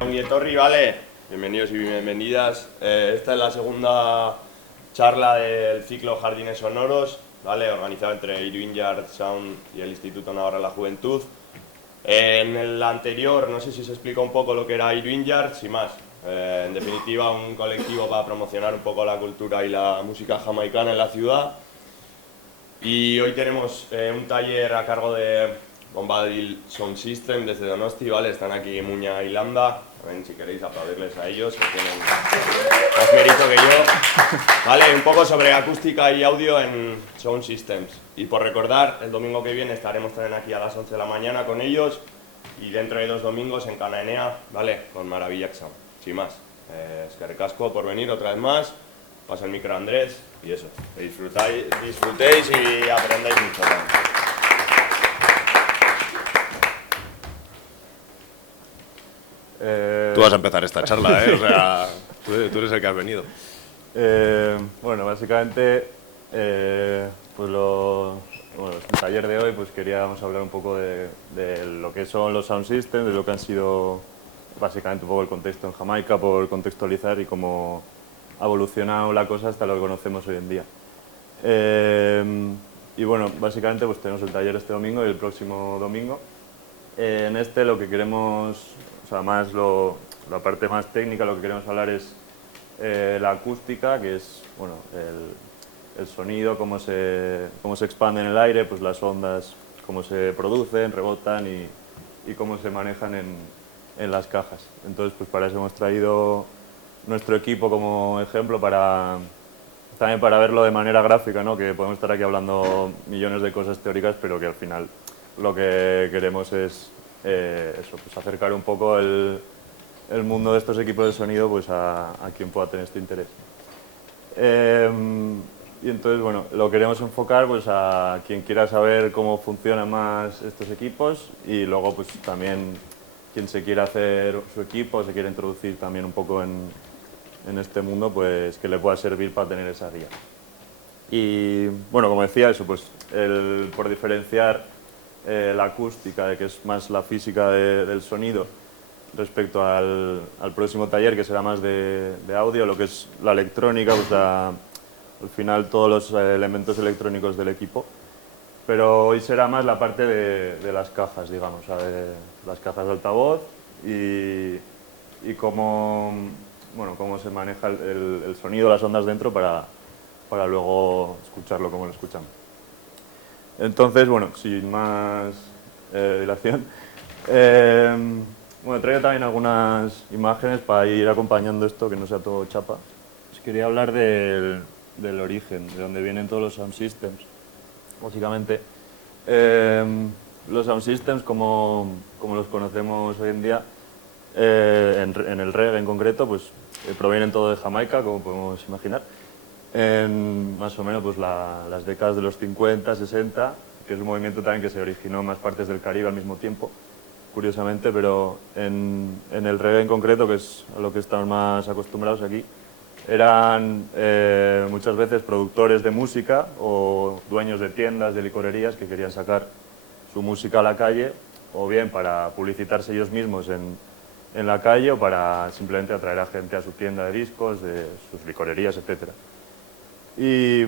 Ongi etorri, vale, bienvenidos y bienvenidas. Esta es la segunda charla del ciclo Jardines Sonoros, ¿vale? Organizado entre Irving Yard Sound y el Instituto Navarro de la Juventud. En el anterior, no sé si se explica un poco lo que era Irving Yard, sin más. En definitiva, un colectivo para promocionar un poco la cultura y la música jamaicana en la ciudad. Y hoy tenemos un taller a cargo de Bombadil Sound System desde Donosti, ¿vale? Están aquí Muña y Landa. Ven, si queréis aplaudirles a ellos, que tienen más mérito que yo. Vale, un poco sobre acústica y audio en Sound Systems. Y por recordar, el domingo que viene estaremos también aquí a las 11 de la mañana con ellos. Y dentro de 2 domingos en Cana Enea, ¿vale? Con Maravillac Sound. Sin más. Es que recasco por venir otra vez más. Paso el micro a Andrés y eso. Que disfrutéis y aprendáis mucho también. Tú vas a empezar esta charla, ¿eh? O sea, tú eres el que has venido. Bueno, básicamente, pues el taller de hoy, pues queríamos hablar un poco de lo que son los sound systems, de lo que han sido básicamente un poco el contexto en Jamaica, por contextualizar y cómo ha evolucionado la cosa hasta lo que conocemos hoy en día. Y bueno, básicamente pues tenemos el taller este domingo y el próximo domingo. En este lo que queremos, o sea, más la parte más técnica, lo que queremos hablar es la acústica, que es bueno, el sonido, cómo se expande en el aire, pues las ondas, cómo se producen, rebotan y cómo se manejan en las cajas. Entonces, pues para eso hemos traído nuestro equipo como ejemplo también para verlo de manera gráfica, ¿no? Que podemos estar aquí hablando millones de cosas teóricas, pero que al final lo que queremos es eso, pues acercar un poco el mundo de estos equipos de sonido pues a quien pueda tener este interés. Y entonces, bueno, lo queremos enfocar pues a quien quiera saber cómo funcionan más estos equipos y luego pues también quien se quiera hacer su equipo, se quiere introducir también un poco en este mundo, pues que le pueda servir para tener esa guía. Y bueno, como decía, eso, pues por diferenciar la acústica, de que es más la física del sonido, respecto al próximo taller, que será más de audio, lo que es la electrónica, pues al final todos los elementos electrónicos del equipo. Pero hoy será más la parte de las cajas, digamos, o sea, de las cajas de altavoz y cómo se maneja el sonido, las ondas dentro para luego escucharlo como lo escuchamos. Entonces, bueno, sin más dilación, bueno, traigo también algunas imágenes para ir acompañando esto, que no sea todo chapa. Os quería hablar del origen, de dónde vienen todos los sound systems. Básicamente, los sound systems, como los conocemos hoy en día, en el reggae en concreto, pues provienen todo de Jamaica, como podemos imaginar. En más o menos pues, las décadas de los 50, 60, que es un movimiento también que se originó en más partes del Caribe al mismo tiempo, curiosamente, pero en el reggae en concreto, que es a lo que estamos más acostumbrados aquí, eran muchas veces productores de música o dueños de tiendas, de licorerías que querían sacar su música a la calle, o bien para publicitarse ellos mismos en la calle o para simplemente atraer a gente a su tienda de discos, de sus licorerías, etc. Y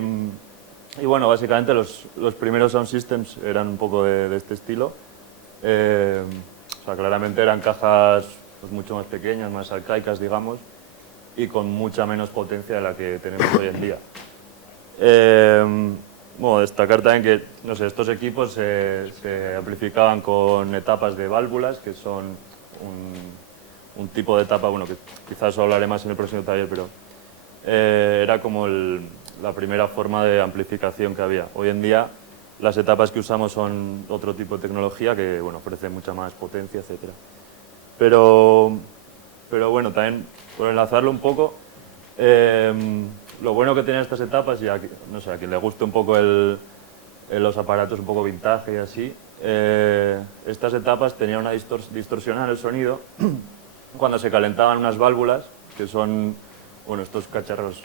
bueno, básicamente los primeros sound systems eran un poco de este estilo. O sea, claramente eran cajas pues, mucho más pequeñas, más arcaicas, digamos, y con mucha menos potencia de la que tenemos hoy en día. Bueno, destacar también que no sé, estos equipos se amplificaban con etapas de válvulas, que son un tipo de etapa, bueno, que quizás os hablaré más en el próximo taller, pero era como la primera forma de amplificación que había. Hoy en día las etapas que usamos son otro tipo de tecnología que bueno, ofrece mucha más potencia, etc. Pero bueno, también por enlazarlo un poco, lo bueno que tienen estas etapas, y no sé, a quien le guste un poco los aparatos un poco vintage y así, estas etapas tenían una distorsión en el sonido cuando se calentaban unas válvulas, que son, bueno, estos cacharros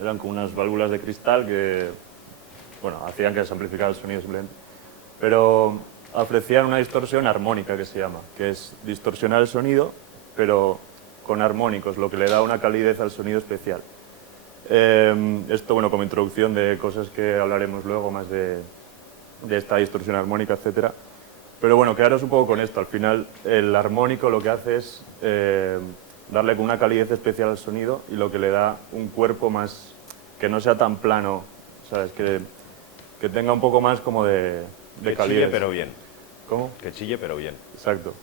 eran como unas válvulas de cristal que bueno, hacían que se amplificara el sonido simplemente, pero ofrecían una distorsión armónica que se llama, que es distorsionar el sonido, pero con armónicos, lo que le da una calidez al sonido especial. Esto, bueno, como introducción de cosas que hablaremos luego más de esta distorsión armónica, etcétera. Pero bueno, quedaros un poco con esto. Al final, el armónico lo que hace es darle una calidez especial al sonido y lo que le da un cuerpo más, que no sea tan plano, ¿sabes? Que tenga un poco más como de Que calidez. chille pero bien. ¿Cómo? Que chille pero bien. Exacto.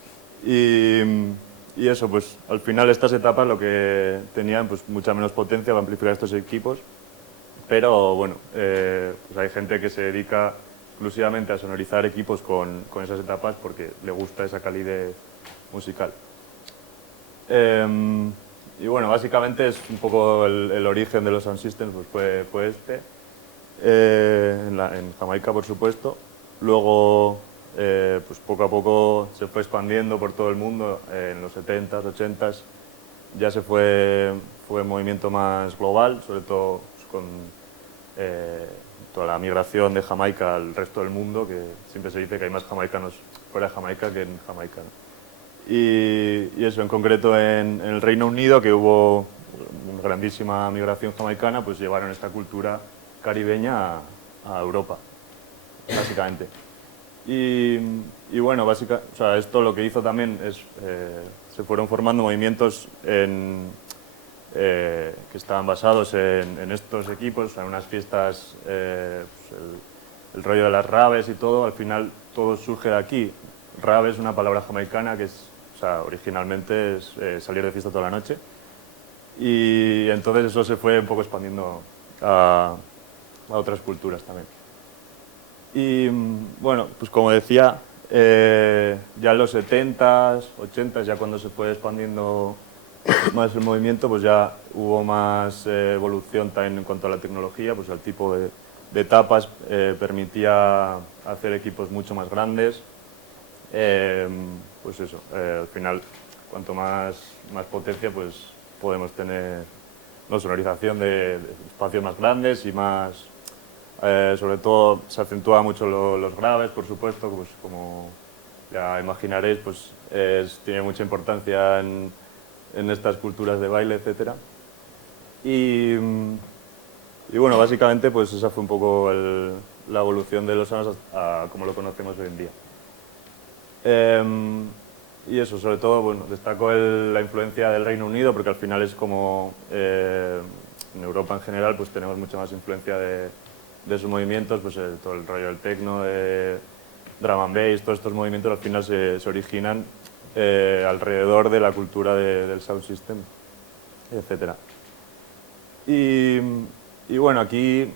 Y eso, pues al final estas etapas lo que tenían pues mucha menos potencia para amplificar estos equipos, pero bueno, pues hay gente que se dedica exclusivamente a sonorizar equipos con esas etapas porque le gusta esa calidez musical. Y bueno, básicamente es un poco el origen de los sound systems, pues fue este, en Jamaica por supuesto. Luego pues poco a poco se fue expandiendo por todo el mundo, en los 70s, 80s ya se fue un movimiento más global, sobre todo pues, con toda la migración de Jamaica al resto del mundo, que siempre se dice que hay más jamaicanos fuera de Jamaica que en Jamaica, ¿no? Y eso, en concreto en el Reino Unido, que hubo una grandísima migración jamaicana, pues llevaron esta cultura caribeña a Europa, básicamente. Y bueno, o sea, esto lo que hizo también es, se fueron formando movimientos que estaban basados en estos equipos, en unas fiestas, pues el rollo de las raves y todo, al final todo surge de aquí. Rave es una palabra jamaicana que es, o sea, originalmente es salir de fiesta toda la noche, y entonces eso se fue un poco expandiendo a otras culturas también. Y bueno, pues como decía, ya en los 70s, 80s, ya cuando se fue expandiendo más el movimiento, pues ya hubo más evolución también en cuanto a la tecnología, pues el tipo de etapas permitía hacer equipos mucho más grandes. Pues eso, al final, cuanto más potencia, pues podemos tener una sonorización de espacios más grandes y más... sobre todo se acentúa mucho los graves, por supuesto, pues como ya imaginaréis, pues tiene mucha importancia en estas culturas de baile, etc. Y bueno, básicamente pues esa fue un poco la evolución de los sounds a como lo conocemos hoy en día. Y eso, sobre todo, bueno, destaco la influencia del Reino Unido, porque al final es como en Europa en general pues tenemos mucha más influencia de sus movimientos, pues todo el rollo del techno, drum and bass, todos estos movimientos al final se originan alrededor de la cultura del sound system, etc. Y bueno, aquí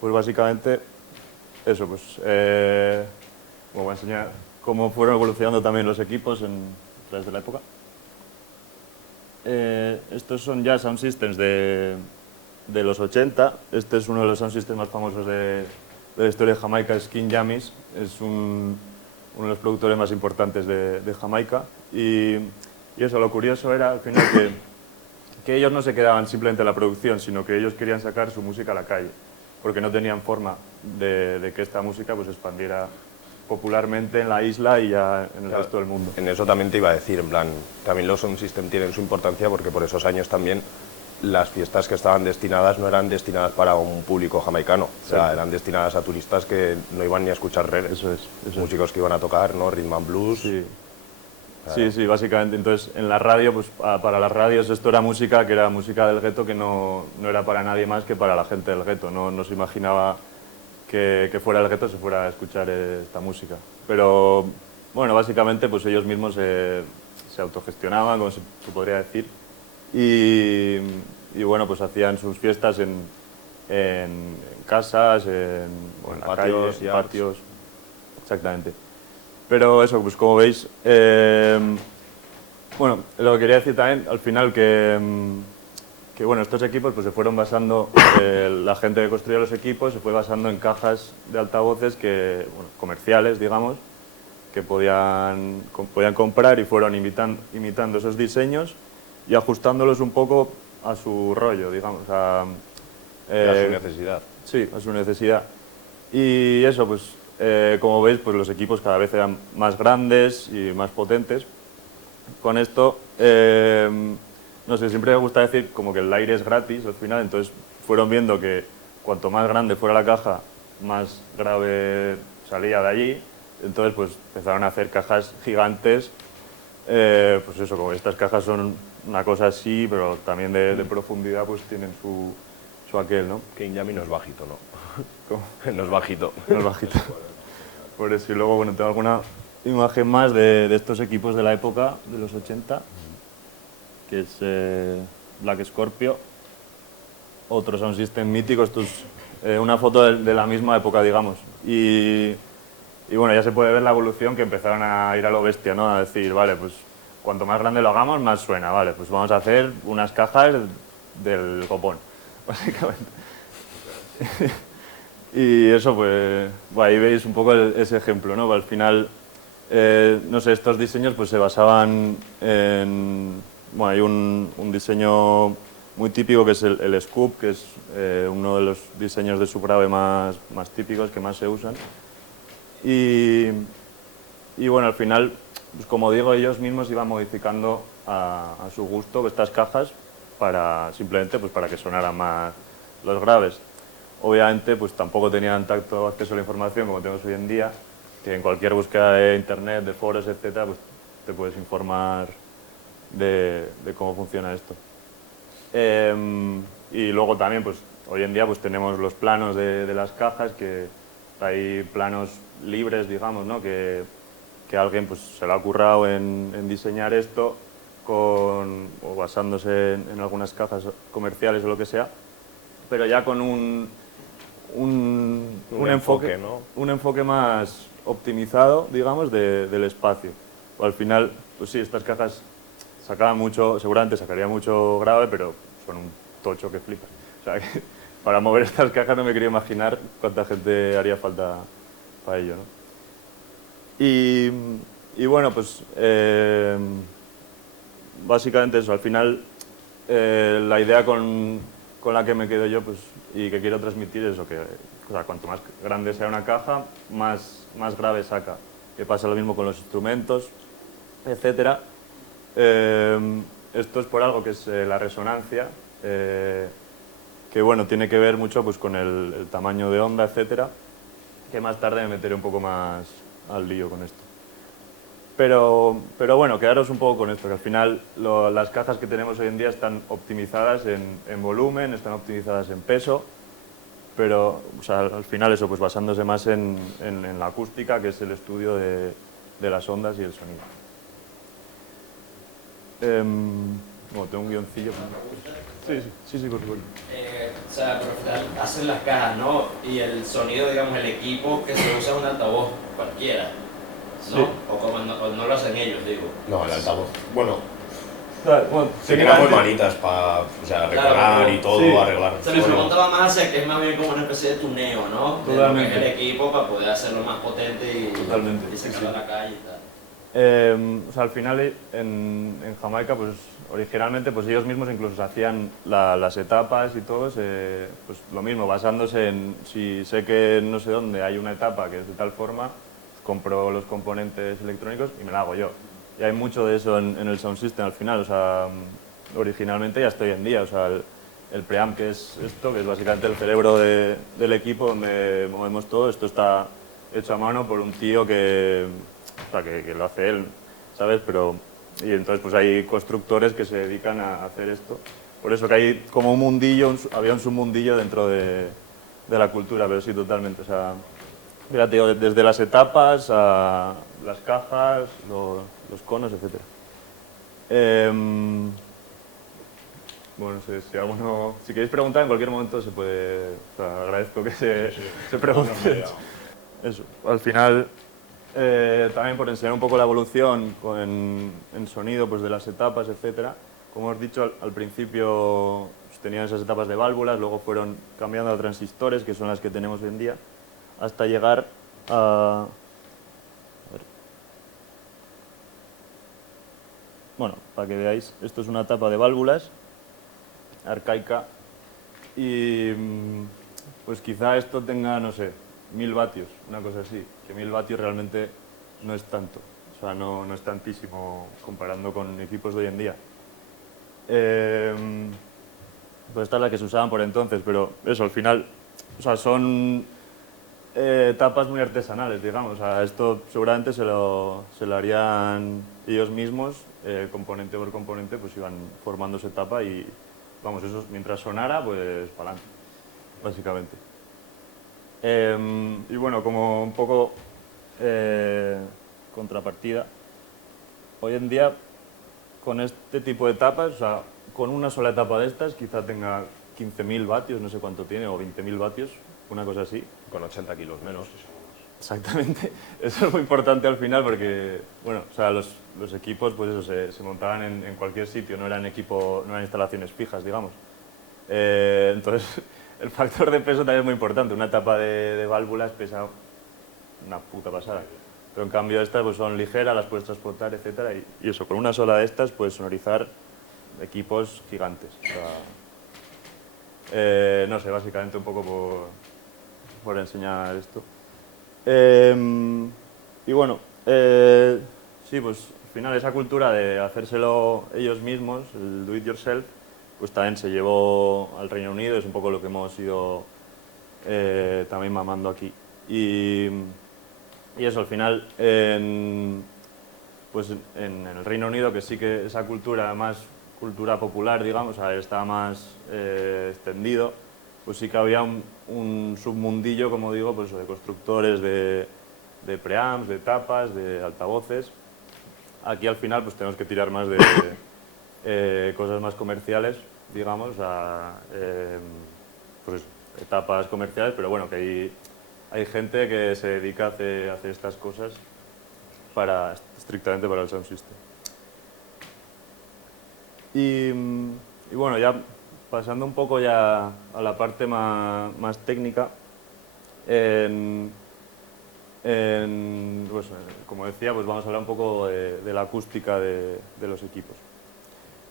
pues básicamente eso, pues bueno, voy a enseñar cómo fueron evolucionando también los equipos desde la época. Estos son ya sound systems de los 80. Este es uno de los sound systems más famosos de la historia de Jamaica, es King Jammys. Es uno de los productores más importantes de Jamaica. Y eso, lo curioso era al final que ellos no se quedaban simplemente en la producción, sino que ellos querían sacar su música a la calle, porque no tenían forma de que esta música pues expandiera popularmente en la isla y ya en el resto del mundo. En eso también te iba a decir, en plan, también los sound system tienen su importancia porque por esos años también las fiestas que estaban destinadas no eran destinadas para un público jamaicano, o sea, eran destinadas a turistas que no iban ni a escuchar reggae, músicos que iban a tocar, ¿no? Rhythm and blues. Sí. Sí, básicamente. Entonces, en la radio, pues para las radios esto era música que era música del gueto, que no era para nadie más que para la gente del gueto. No se imaginaba que fuera el gueto se fuera a escuchar esta música. Pero, bueno, básicamente pues ellos mismos se autogestionaban, como se podría decir. Y bueno, pues hacían sus fiestas en casas, en la patios, calle, en patios. Exactamente. Pero eso, pues como veis, bueno, lo que quería decir también, al final, que bueno, estos equipos pues se fueron basando, la gente que construía los equipos se fue basando en cajas de altavoces comerciales, digamos, que podían comprar, y fueron imitando esos diseños y ajustándolos un poco a su rollo, digamos. Era su necesidad. Sí, a su necesidad. Y eso, pues, como veis, pues los equipos cada vez eran más grandes y más potentes. Con esto, no sé, siempre me gusta decir como que el aire es gratis al final, entonces fueron viendo que cuanto más grande fuera la caja, más grave salía de allí. Entonces, pues empezaron a hacer cajas gigantes. Pues eso, como estas cajas son una cosa así, pero también de profundidad, pues tienen su aquel, ¿no? Que Injami no es bajito, ¿no? ¿Cómo? No es bajito. No es bajito. Por eso, y luego, bueno, tengo alguna imagen más de estos equipos de la época, de los 80, que es Black Scorpio. Otro Sound System mítico, esto es una foto de la misma época, digamos. Y bueno, ya se puede ver la evolución, que empezaron a ir a lo bestia, ¿no? A decir, vale, pues cuanto más grande lo hagamos, más suena, vale, pues vamos a hacer unas cajas del copón, básicamente. Y eso, pues, bueno, ahí veis un poco ese ejemplo, ¿no? Al final, no sé, estos diseños pues se basaban en... Bueno, hay un diseño muy típico que es el Scoop, que es uno de los diseños de subgrave más típicos, que más se usan. Y bueno, al final, pues como digo, ellos mismos iban modificando a su gusto estas cajas simplemente pues para que sonaran más los graves. Obviamente, pues tampoco tenían tanto acceso a la información como tenemos hoy en día, que en cualquier búsqueda de internet, de foros, etcétera, pues te puedes informar de cómo funciona esto. Y luego también, pues hoy en día pues tenemos los planos de las cajas, que hay planos libres, digamos, ¿no? que alguien pues se le ha currado en diseñar esto o basándose en algunas cajas comerciales o lo que sea, pero ya con un enfoque, ¿no? Un enfoque más optimizado, digamos, del espacio. O al final, pues sí, estas cajas sacaban mucho, seguramente sacaría mucho grave, pero son un tocho que flipas. O sea, que para mover estas cajas no me quería imaginar cuánta gente haría falta para ello, ¿no? Y bueno, pues básicamente eso. Al final, la idea con la que me quedo yo, pues, y que quiero transmitir es eso, que o sea, cuanto más grande sea una caja, más grave saca. Que pasa lo mismo con los instrumentos, etcétera. Esto es por algo que es la resonancia, que bueno, tiene que ver mucho pues, con el tamaño de onda, etcétera, que más tarde me meteré un poco más al lío con esto. Pero bueno, quedaros un poco con esto, que al final las cajas que tenemos hoy en día están optimizadas en volumen, están optimizadas en peso, pero o sea, al final eso, pues basándose más en la acústica, que es el estudio de las ondas y el sonido. Bueno, tengo un guioncillo. Sí, por supuesto. O sea, pero al final hacen las cajas, ¿no? Y el sonido, digamos, el equipo que se usa es un altavoz cualquiera, ¿no? Sí. O como no lo hacen ellos, digo. No, el altavoz. Bueno, Bueno, se quedan muy manitas para reparar y todo, sí. arreglar. Se me preguntaba más hacia que es más bien como una especie de tuneo, ¿no? De lo que Totalmente. es el equipo para poder hacerlo más potente y Totalmente, sacarlo a la calle y tal. O sea, al final en Jamaica, pues originalmente pues ellos mismos incluso se hacían las etapas y todo, pues lo mismo, basándose en si sé que no sé dónde hay una etapa que es de tal forma, pues compro los componentes electrónicos y me la hago yo. Y hay mucho de eso en el Sound System al final, o sea, originalmente y hasta hoy en día, o sea, el preamp que es esto, que es básicamente el cerebro del equipo donde movemos todo, esto está hecho a mano por un tío que lo hace él, ¿sabes? Y entonces pues hay constructores que se dedican a hacer esto. Por eso que hay como un mundillo, había un submundillo dentro de la cultura, pero sí, totalmente. O sea, fíjate, desde las etapas a las cajas, los conos, etc. Bueno, no sé, si queréis preguntar en cualquier momento se puede, o sea, agradezco que se pregunte. Eso, al final, también por enseñar un poco la evolución en sonido pues, de las etapas, etcétera. Como os he dicho, al principio pues, tenían esas etapas de válvulas, luego fueron cambiando a transistores, que son las que tenemos hoy en día, hasta llegar a... Bueno, para que veáis, esto es una etapa de válvulas arcaica y pues quizá esto tenga, no sé, 1000 vatios, una cosa así, que 1000 vatios realmente no es tanto, o sea, no es tantísimo comparando con equipos de hoy en día. Pues esta es la que se usaban por entonces, pero eso, al final, o sea, son tapas muy artesanales, digamos. O sea, esto seguramente se lo harían ellos mismos, componente por componente, pues iban formándose tapa y, vamos, eso mientras sonara, pues para adelante, básicamente. Y bueno, como un poco contrapartida, hoy en día con este tipo de tapas, o sea, con una sola etapa de estas, quizá tenga 15.000 vatios, no sé cuánto tiene, o 20.000 vatios, una cosa así. Con 80 kilos menos. Exactamente. Eso es muy importante al final porque, bueno, o sea, los equipos, pues eso, se montaban en cualquier sitio, no eran instalaciones fijas, digamos. Entonces, el factor de peso también es muy importante. Una tapa de válvulas pesa una puta pasada. Pero en cambio estas pues son ligeras, las puedes transportar, etcétera, y eso, con una sola de estas puedes sonorizar equipos gigantes. O sea, no sé, básicamente un poco por enseñar esto. Y bueno, sí, pues al final esa cultura de hacérselo ellos mismos, el do it yourself, pues también se llevó al Reino Unido, es un poco lo que hemos ido también mamando aquí. Y eso, al final, pues en el Reino Unido, que sí que esa cultura, más cultura popular, digamos, estaba más extendido, pues sí que había un submundillo, como digo, pues de constructores de preamps, de tapas, de altavoces. Aquí al final pues tenemos que tirar más de cosas más comerciales, digamos, pues tapas comerciales, pero bueno, que hay gente que se dedica a hacer estas cosas estrictamente para el sound system. Y bueno, ya pasando un poco ya a la parte más técnica, pues, como decía, pues vamos a hablar un poco de la acústica de los equipos.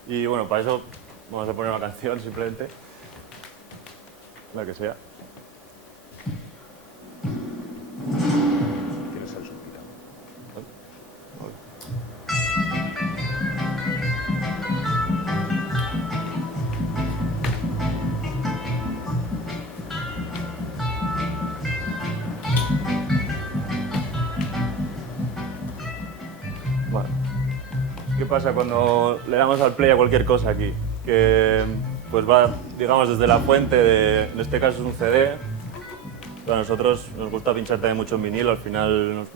Y bueno, para eso vamos a poner una canción simplemente, la que sea. ¿Tienes el subtítulo? Vale. ¿Qué pasa cuando le damos al play a cualquier cosa aquí? Que pues va, digamos, desde la fuente, en este caso es un CD. A nosotros nos gusta pinchar también mucho en vinilo, al final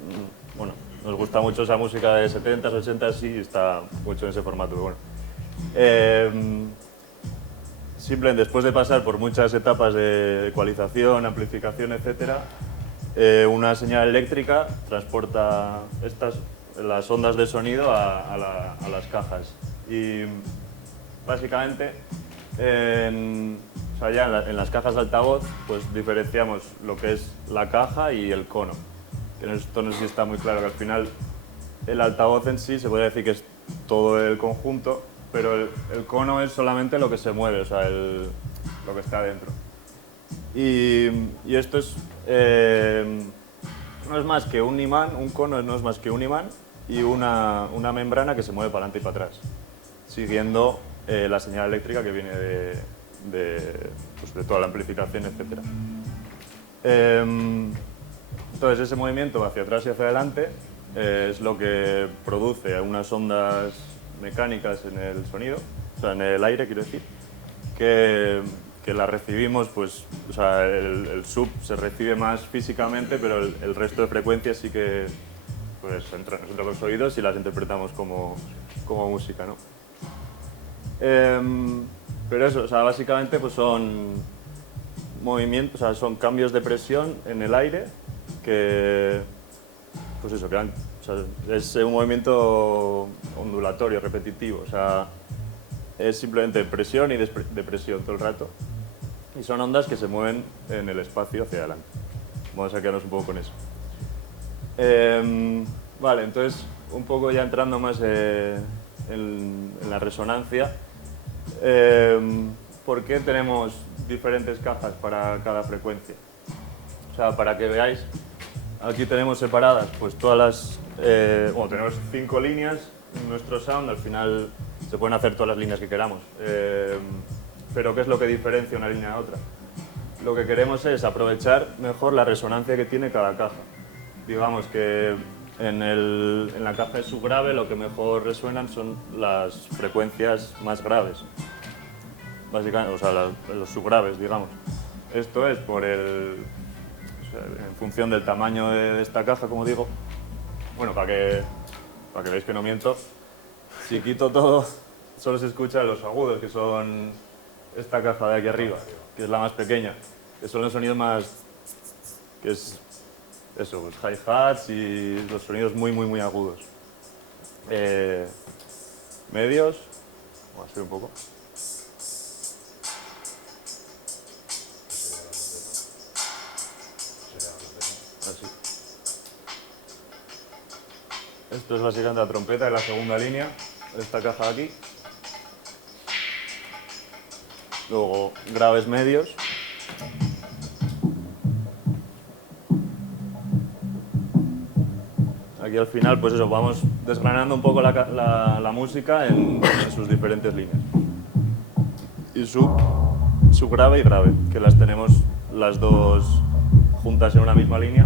nos gusta mucho esa música de 70s, 80s y está mucho en ese formato. Bueno. Simplemente después de pasar por muchas etapas de ecualización, amplificación, etc., una señal eléctrica transporta las ondas de sonido a las cajas. Y básicamente, o sea, ya en las cajas de altavoz, pues diferenciamos lo que es la caja y el cono. Que esto no sé si está muy claro, que al final el altavoz en sí se podría decir que es todo el conjunto, pero el cono es solamente lo que se mueve, o sea, lo que está dentro. Y esto es, no es más que un imán, un cono no es más que un imán y una membrana que se mueve para adelante y para atrás, siguiendo la señal eléctrica que viene pues de toda la amplificación, etc. Entonces ese movimiento hacia atrás y hacia adelante es lo que produce unas ondas mecánicas en el sonido, o sea, en el aire, quiero decir, que la recibimos, pues, o sea, el sub se recibe más físicamente, pero el resto de frecuencias sí que pues, entran entre los oídos y las interpretamos como música, ¿no? Pero eso, o sea, básicamente pues son movimientos, o sea, son cambios de presión en el aire que, pues eso, o sea, es un movimiento ondulatorio, repetitivo, o sea, es simplemente presión y depresión todo el rato. Y son ondas que se mueven en el espacio hacia adelante. Vamos a quedarnos un poco con eso. Vale, entonces, un poco ya entrando más en la resonancia. por qué tenemos diferentes cajas para cada frecuencia. O sea, para que veáis, aquí tenemos separadas pues todas las... bueno, tenemos 5 líneas en nuestro sound, al final se pueden hacer todas las líneas que queramos. Pero ¿qué es lo que diferencia una línea de otra? Lo que queremos es aprovechar mejor la resonancia que tiene cada caja. Digamos que en la caja de subgrave lo que mejor resuenan son las frecuencias más graves. Básicamente, o sea, los subgraves, digamos. Esto es por en función del tamaño de esta caja, como digo. Bueno, para que veáis que no miento, si quito todo, solo se escuchan los agudos, que son esta caja de aquí arriba, que es la más pequeña, que son los sonidos más... que es eso, pues hi-hats y los sonidos muy agudos. Medios, voy a subir un poco. Así. Esto es básicamente la trompeta de la segunda línea, esta caja de aquí. Luego graves medios. Aquí al final, pues eso, vamos desgranando un poco la música en sus diferentes líneas. Y su grave y grave, que las tenemos las dos juntas en una misma línea,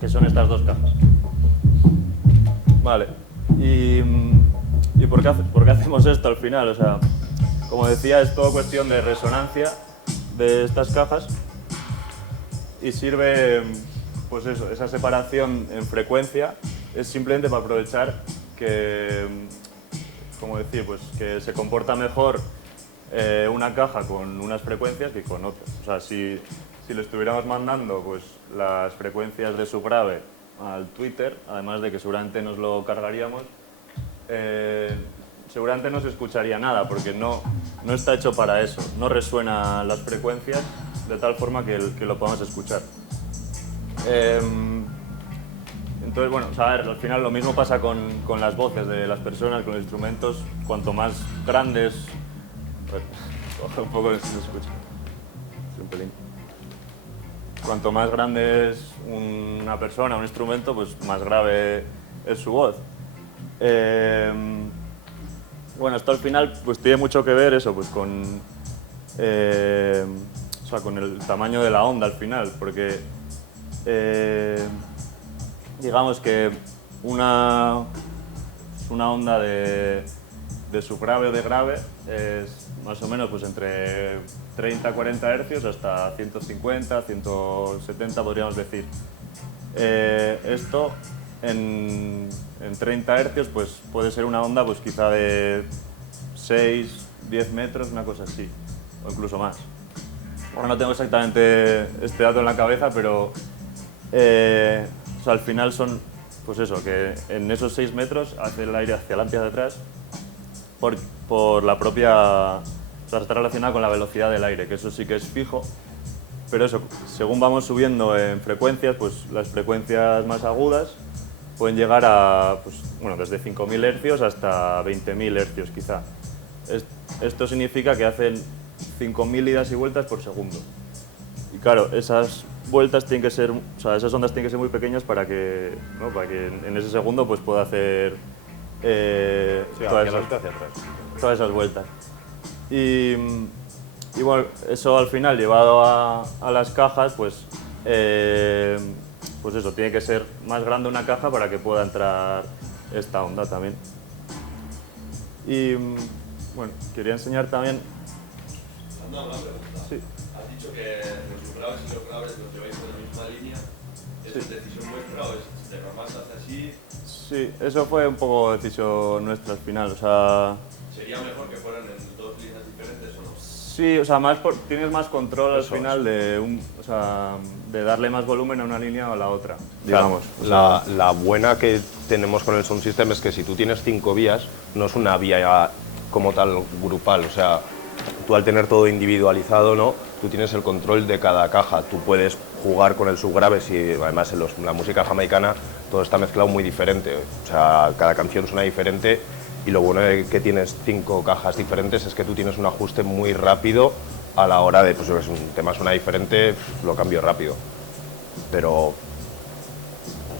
que son estas dos cajas. Vale, ¿y por qué hacemos esto al final? O sea, como decía, es todo cuestión de resonancia de estas cajas y sirve, pues eso, esa separación en frecuencia es simplemente para aprovechar que, como decir, pues que se comporta mejor una caja con unas frecuencias que con otras. O sea, si le estuviéramos mandando pues las frecuencias de subgrave al Twitter, además de que seguramente nos lo cargaríamos, seguramente no se escucharía nada porque no está hecho para eso, no resuena las frecuencias de tal forma que lo podamos escuchar. Entonces, bueno, o sea, a ver, al final lo mismo pasa con las voces de las personas, con los instrumentos, cuanto más grandes... un poco si se escucha, un pelín. Cuanto más grande es una persona, un instrumento, pues más grave es su voz. Bueno, esto al final pues tiene mucho que ver eso, pues con el tamaño de la onda al final, porque digamos que una onda de subgrave o de grave es más o menos pues entre 30 a 40 hercios hasta 150, 170 podríamos decir. Esto en 30 hercios pues puede ser una onda pues quizá de 6, 10 metros, una cosa así, o incluso más. Ahora no tengo exactamente este dato en la cabeza, pero o sea, al final son, pues eso, que en esos 6 metros hace el aire hacia adelante y hacia atrás por la propia, o sea, está relacionada con la velocidad del aire, que eso sí que es fijo, pero eso, según vamos subiendo en frecuencias, pues las frecuencias más agudas pueden llegar a, pues, bueno, desde 5.000 hercios hasta 20.000 hercios quizá. Esto significa que hacen 5.000 idas y vueltas por segundo. Y claro, esas vueltas tienen que ser, o sea, esas ondas tienen que ser muy pequeñas para que, ¿no? Para que en ese segundo pues pueda hacer todas esas vueltas. Y bueno, eso al final llevado a las cajas, pues eso, tiene que ser más grande una caja para que pueda entrar esta onda también. Y bueno, quería enseñar también... Una pregunta. Sí. Has dicho que los graves y los graves los lleváis por la misma línea. ¿Eso es decisión vuestra o es de normal se hace así? Sí, eso fue un poco decisión nuestra al final, o sea... ¿Sería mejor que fueran en dos líneas diferentes o no? Sí, o sea, tienes más control al final de darle más volumen a una línea o a la otra, digamos. La buena que tenemos con el sound system es que si tú tienes 5 vías, no es una vía como tal grupal, o sea, tú al tener todo individualizado, ¿no? Tú tienes el control de cada caja, tú puedes jugar con el subgrave, y además en la música jamaicana todo está mezclado muy diferente, o sea, cada canción suena diferente Y lo bueno de que tienes 5 cajas diferentes es que tú tienes un ajuste muy rápido a la hora de, pues si un tema suena diferente, lo cambio rápido. Pero, o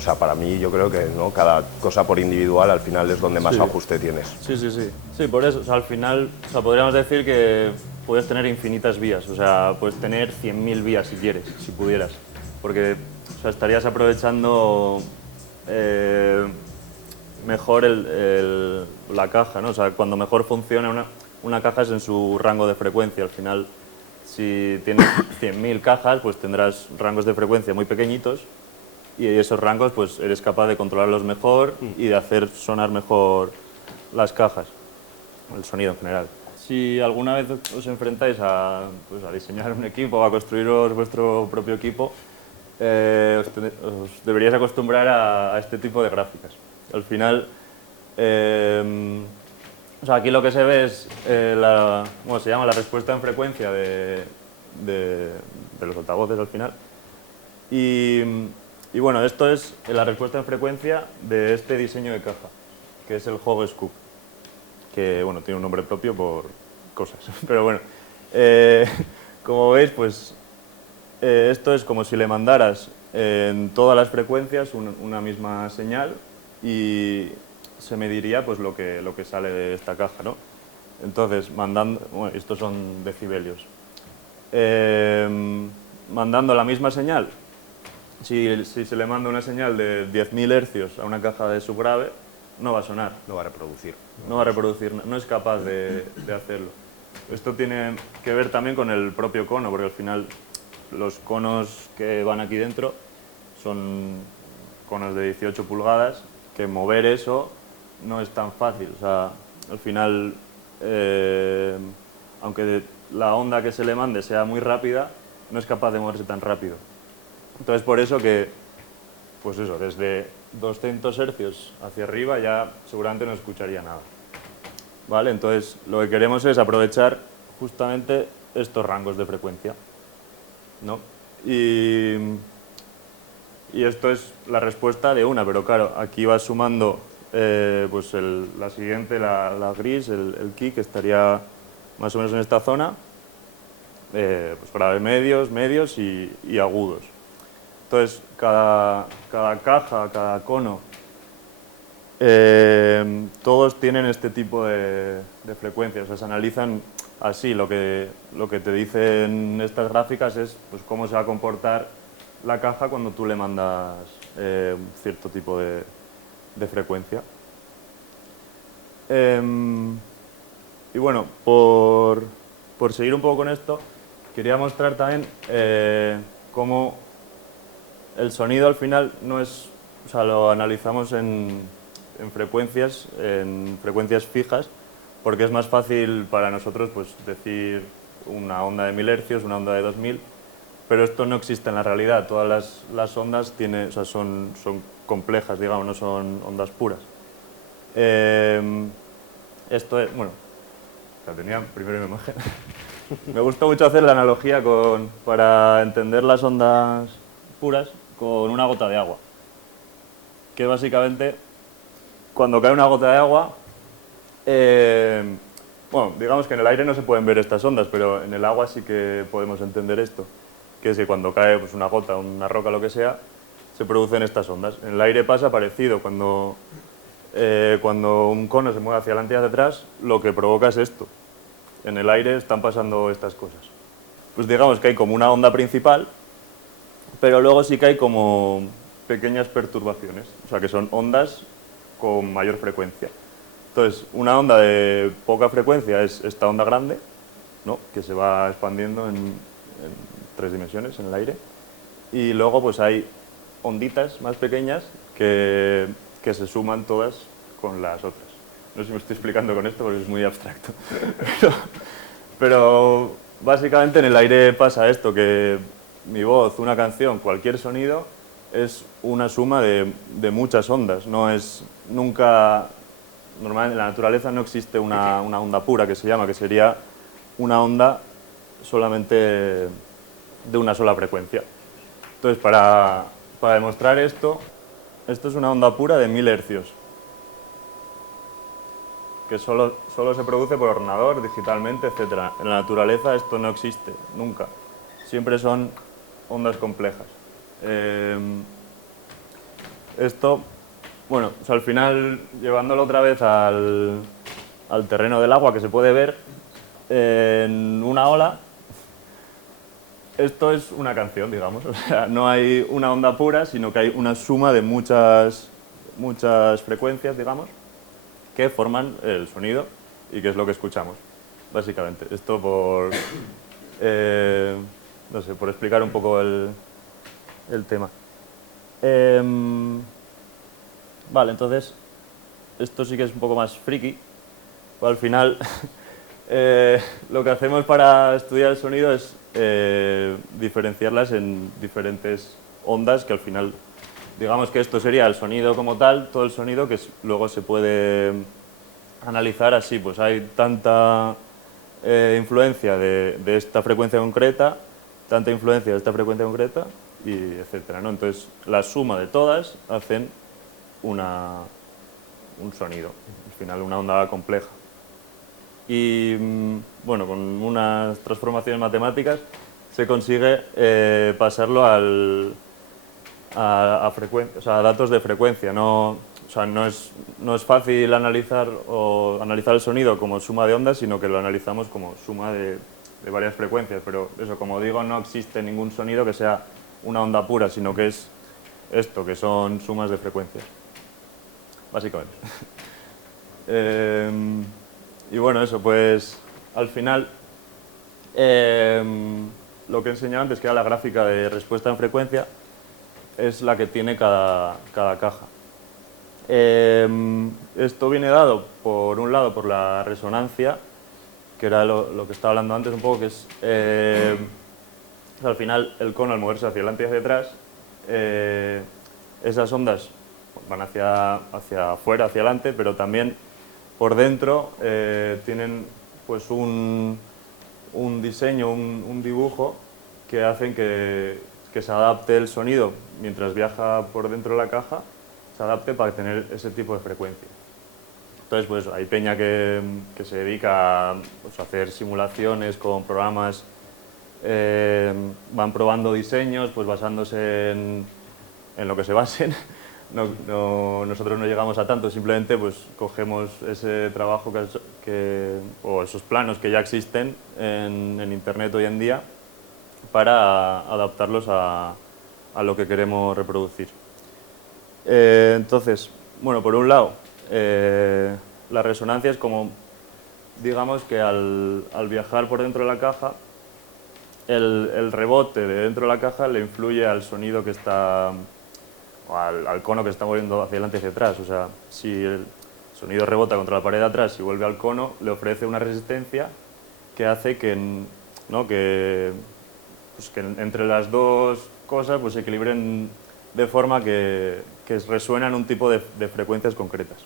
sea, para mí yo creo que ¿no? Cada cosa por individual al final es donde más Sí. ajuste tienes. Sí, sí, sí. Sí, por eso, o sea, al final, o sea, podríamos decir que puedes tener infinitas vías, o sea, puedes tener 100.000 vías si quieres, si pudieras, porque o sea, estarías aprovechando mejor la caja, ¿no? O sea, cuando mejor funciona una caja es en su rango de frecuencia. Al final, si tienes 100.000 cajas, pues tendrás rangos de frecuencia muy pequeñitos y esos rangos pues eres capaz de controlarlos mejor y de hacer sonar mejor las cajas, el sonido en general. Si alguna vez os enfrentáis pues, a diseñar un equipo o a construiros vuestro propio equipo, os deberíais acostumbrar a este tipo de gráficas. Al final, o sea, aquí lo que se ve es ¿cómo se llama? La respuesta en frecuencia de los altavoces al final. Y bueno, esto es la respuesta en frecuencia de este diseño de caja, que es el Hogue Scoop, que bueno, tiene un nombre propio por cosas. Pero bueno, como veis, pues esto es como si le mandaras en todas las frecuencias una misma señal y se mediría pues lo que sale de esta caja, ¿no? Entonces, bueno, estos son decibelios. Mandando la misma señal, si se le manda una señal de 10.000 hercios a una caja de subgrave, no va a sonar. No va a reproducir. No va a reproducir, no es capaz de hacerlo. Esto tiene que ver también con el propio cono, porque al final los conos que van aquí dentro son conos de 18 pulgadas, que mover eso no es tan fácil. O sea, al final, aunque la onda que se le mande sea muy rápida, no es capaz de moverse tan rápido. Entonces, por eso que, pues eso, desde 200 hercios hacia arriba ya seguramente no escucharía nada. ¿Vale? Entonces, lo que queremos es aprovechar justamente estos rangos de frecuencia, ¿no? Y esto es la respuesta de una, pero claro, aquí vas sumando pues la siguiente, la gris, el kick, estaría más o menos en esta zona, pues graves medios y agudos. Entonces, cada caja, cada cono, todos tienen este tipo de frecuencias, o sea, se analizan así. Lo que te dicen estas gráficas es pues, cómo se va a comportar la caja cuando tú le mandas un cierto tipo de frecuencia. Y bueno, por seguir un poco con esto, quería mostrar también cómo el sonido al final no es, o sea, lo analizamos en frecuencias fijas, porque es más fácil para nosotros pues, decir una onda de 1000 hercios, una onda de 2000, pero esto no existe en la realidad. Todas las ondas o sea, son complejas, digamos, no son ondas puras. Esto es, bueno, la tenía primero en imagen. Me gusta mucho hacer la analogía para entender las ondas puras con una gota de agua, que básicamente cuando cae una gota de agua, bueno, digamos que en el aire no se pueden ver estas ondas, pero en el agua sí que podemos entender esto, que es que cuando cae pues, una gota, una roca, lo que sea, se producen estas ondas. En el aire pasa parecido, cuando un cono se mueve hacia adelante y hacia atrás, lo que provoca es esto. En el aire están pasando estas cosas. Pues digamos que hay como una onda principal, pero luego sí que hay como pequeñas perturbaciones, o sea que son ondas con mayor frecuencia. Entonces, una onda de poca frecuencia es esta onda grande, ¿no? Que se va expandiendo en 3 dimensiones en el aire. Y luego pues hay onditas más pequeñas que se suman todas con las otras. No sé si me estoy explicando con esto porque es muy abstracto. Pero básicamente en el aire pasa esto, que mi voz, una canción, cualquier sonido es una suma de muchas ondas. No es nunca... Normalmente en la naturaleza no existe una onda pura, que se llama, que sería una onda solamente de una sola frecuencia. Entonces, para demostrar esto es una onda pura de 1000 hercios. que solo se produce por ordenador, digitalmente, etc. En la naturaleza esto no existe, nunca. Siempre son ondas complejas. Esto, bueno, o sea, al final, llevándolo otra vez al terreno del agua, que se puede ver en una ola, esto es una canción, digamos. O sea, no hay una onda pura, sino que hay una suma de muchas frecuencias, digamos, que forman el sonido y que es lo que escuchamos, básicamente. Esto por, no sé, por explicar un poco el tema. Vale, entonces, esto sí que es un poco más friki. Al final, lo que hacemos para estudiar el sonido es diferenciarlas en diferentes ondas, que al final, digamos que esto sería el sonido como tal, todo el sonido que luego se puede analizar así, pues hay tanta influencia de esta frecuencia concreta, tanta influencia de esta frecuencia concreta, y etcétera, ¿no? Entonces, la suma de todas hacen un sonido, al final una onda compleja. Y bueno, con unas transformaciones matemáticas se consigue pasarlo a datos de frecuencia. No es fácil analizar el sonido como suma de ondas, sino que lo analizamos como suma de varias frecuencias. Pero eso, como digo, no existe ningún sonido que sea una onda pura, sino que es esto, que son sumas de frecuencias, básicamente. Y bueno, eso, pues al final lo que he enseñado antes, que era la gráfica de respuesta en frecuencia, es la que tiene cada caja. Esto viene dado, por un lado, por la resonancia, que era lo que estaba hablando antes un poco, que es al final el cono, al moverse hacia adelante y hacia atrás, esas ondas van hacia afuera, hacia adelante, pero también por dentro tienen pues un diseño, un dibujo que hacen que se adapte el sonido mientras viaja por dentro de la caja, se adapte para tener ese tipo de frecuencia. Entonces, pues hay peña que se dedica a hacer simulaciones con programas, van probando diseños, pues basándose en lo que se basen. Nosotros no llegamos a tanto, simplemente pues cogemos ese trabajo o esos planos que ya existen en Internet hoy en día para adaptarlos a lo que queremos reproducir. Entonces, bueno, por un lado, la resonancia es como, digamos que al viajar por dentro de la caja, el rebote de dentro de la caja le influye al sonido que está, o al cono que está moviendo hacia adelante y hacia atrás. O sea, si el sonido rebota contra la pared de atrás y vuelve al cono, le ofrece una resistencia que hace que entre las dos cosas pues se equilibren de forma que resuenan un tipo de frecuencias concretas.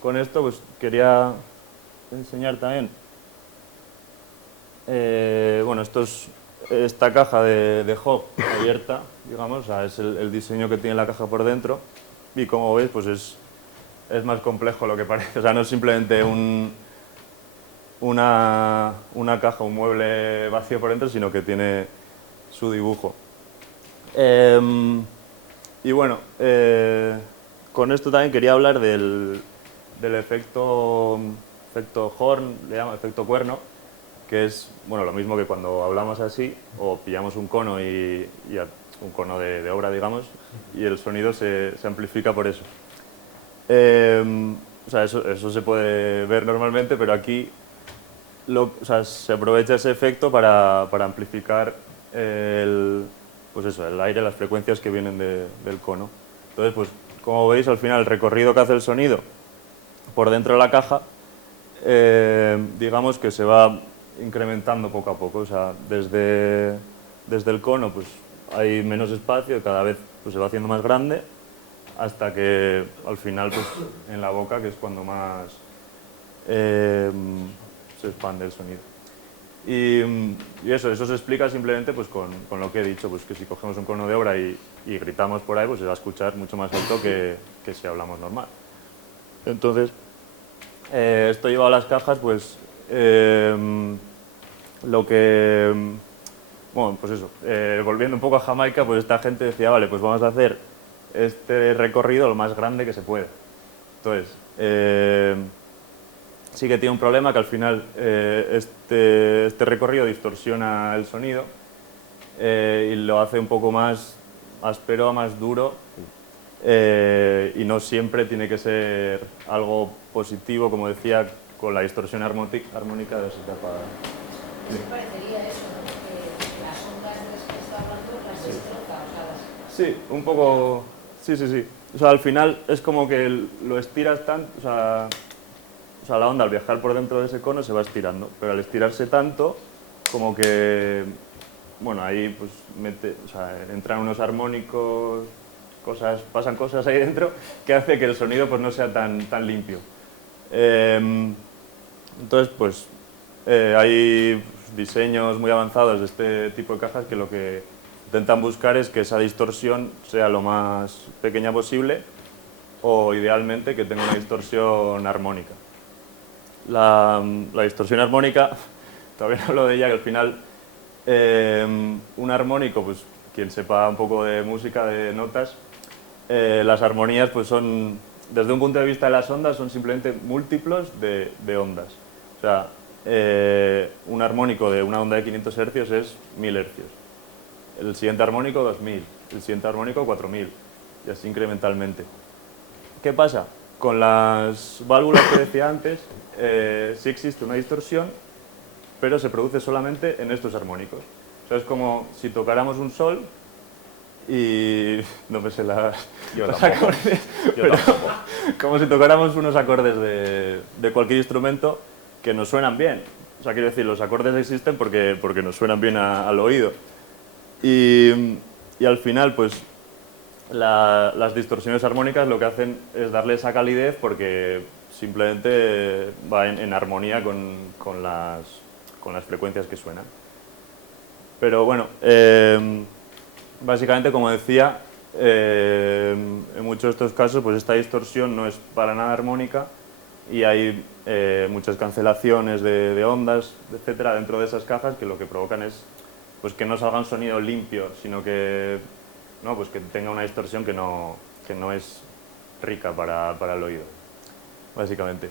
Con esto pues quería enseñar también, bueno, esta caja de Hop abierta, digamos, o sea, es el diseño que tiene la caja por dentro, y como veis pues es más complejo lo que parece. O sea, no es simplemente una caja, un mueble vacío por dentro, sino que tiene su dibujo. Y bueno, con esto también quería hablar del efecto Horn, le llamo efecto cuerno, que es bueno, lo mismo que cuando hablamos así, o pillamos un cono un cono de obra, digamos, y el sonido se amplifica por eso. O sea, eso se puede ver normalmente, pero aquí se aprovecha ese efecto para amplificar el aire, las frecuencias que vienen del cono. Entonces, pues, como veis, al final el recorrido que hace el sonido por dentro de la caja, digamos que se va incrementando poco a poco. O sea, desde el cono pues, hay menos espacio y cada vez pues, se va haciendo más grande, hasta que al final pues, en la boca, que es cuando más se expande el sonido. Y eso se explica simplemente pues, con lo que he dicho, pues que si cogemos un cono de obra y gritamos por ahí, pues se va a escuchar mucho más alto que si hablamos normal. Entonces, esto llevado a las cajas, pues lo que... Bueno, pues eso, volviendo un poco a Jamaica, pues esta gente decía, vale, pues vamos a hacer este recorrido lo más grande que se puede. Entonces, sí que tiene un problema que al final este recorrido distorsiona el sonido y lo hace un poco más áspero, más duro, y no siempre tiene que ser algo positivo, como decía, con la distorsión armónica de esa capa. ¿Qué se parecería eso? Que las ondas de las que está hablando las destroza, o sea, las... Sí, un poco... Sí, sí, sí. O sea, al final es como que lo estiras tanto... O sea, la onda al viajar por dentro de ese cono se va estirando, pero al estirarse tanto, como que... Bueno, ahí pues entran unos armónicos, pasan cosas ahí dentro que hace que el sonido pues no sea tan limpio. Entonces, pues hay diseños muy avanzados de este tipo de cajas que lo que intentan buscar es que esa distorsión sea lo más pequeña posible o idealmente que tenga una distorsión armónica. La distorsión armónica, todavía no hablo de ella, que al final un armónico, pues quien sepa un poco de música, de notas, las armonías pues son, desde un punto de vista de las ondas, son simplemente múltiplos de ondas. O sea, un armónico de una onda de 500 Hz es 1000 Hz. El siguiente armónico 2000, el siguiente armónico 4000 y así incrementalmente. ¿Qué pasa? Con las válvulas que decía antes, sí existe una distorsión, pero se produce solamente en estos armónicos. O sea, es como si tocáramos un sol y... no me sé los acordes, pero como si tocáramos unos acordes de cualquier instrumento que nos suenan bien. O sea, quiero decir, los acordes existen porque nos suenan bien al oído. Y al final, pues, las distorsiones armónicas lo que hacen es darle esa calidez porque simplemente va en armonía con las frecuencias que suenan. Pero bueno, básicamente, como decía, en muchos de estos casos pues esta distorsión no es para nada armónica y hay muchas cancelaciones de ondas, etcétera, dentro de esas cajas que lo que provocan es pues que no salga un sonido limpio, sino que, ¿no? Pues que tenga una distorsión que no es rica para el oído, básicamente.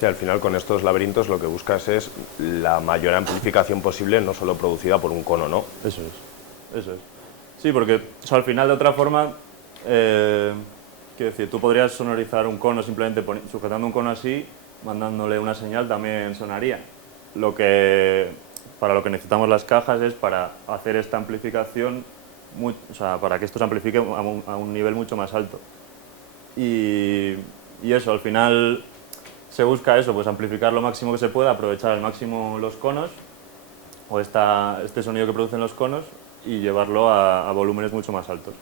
Sí, al final con estos laberintos lo que buscas es la mayor amplificación posible, no solo producida por un cono, ¿no? Eso es. Sí, porque o sea, al final de otra forma, quiero decir, tú podrías sonorizar un cono simplemente sujetando un cono así, mandándole una señal también sonaría. Para lo que necesitamos las cajas es para hacer esta amplificación, o sea, para que esto se amplifique a un nivel mucho más alto. Y eso, al final se busca eso, pues amplificar lo máximo que se pueda, aprovechar al máximo los conos o este sonido que producen los conos y llevarlo a volúmenes mucho más altos,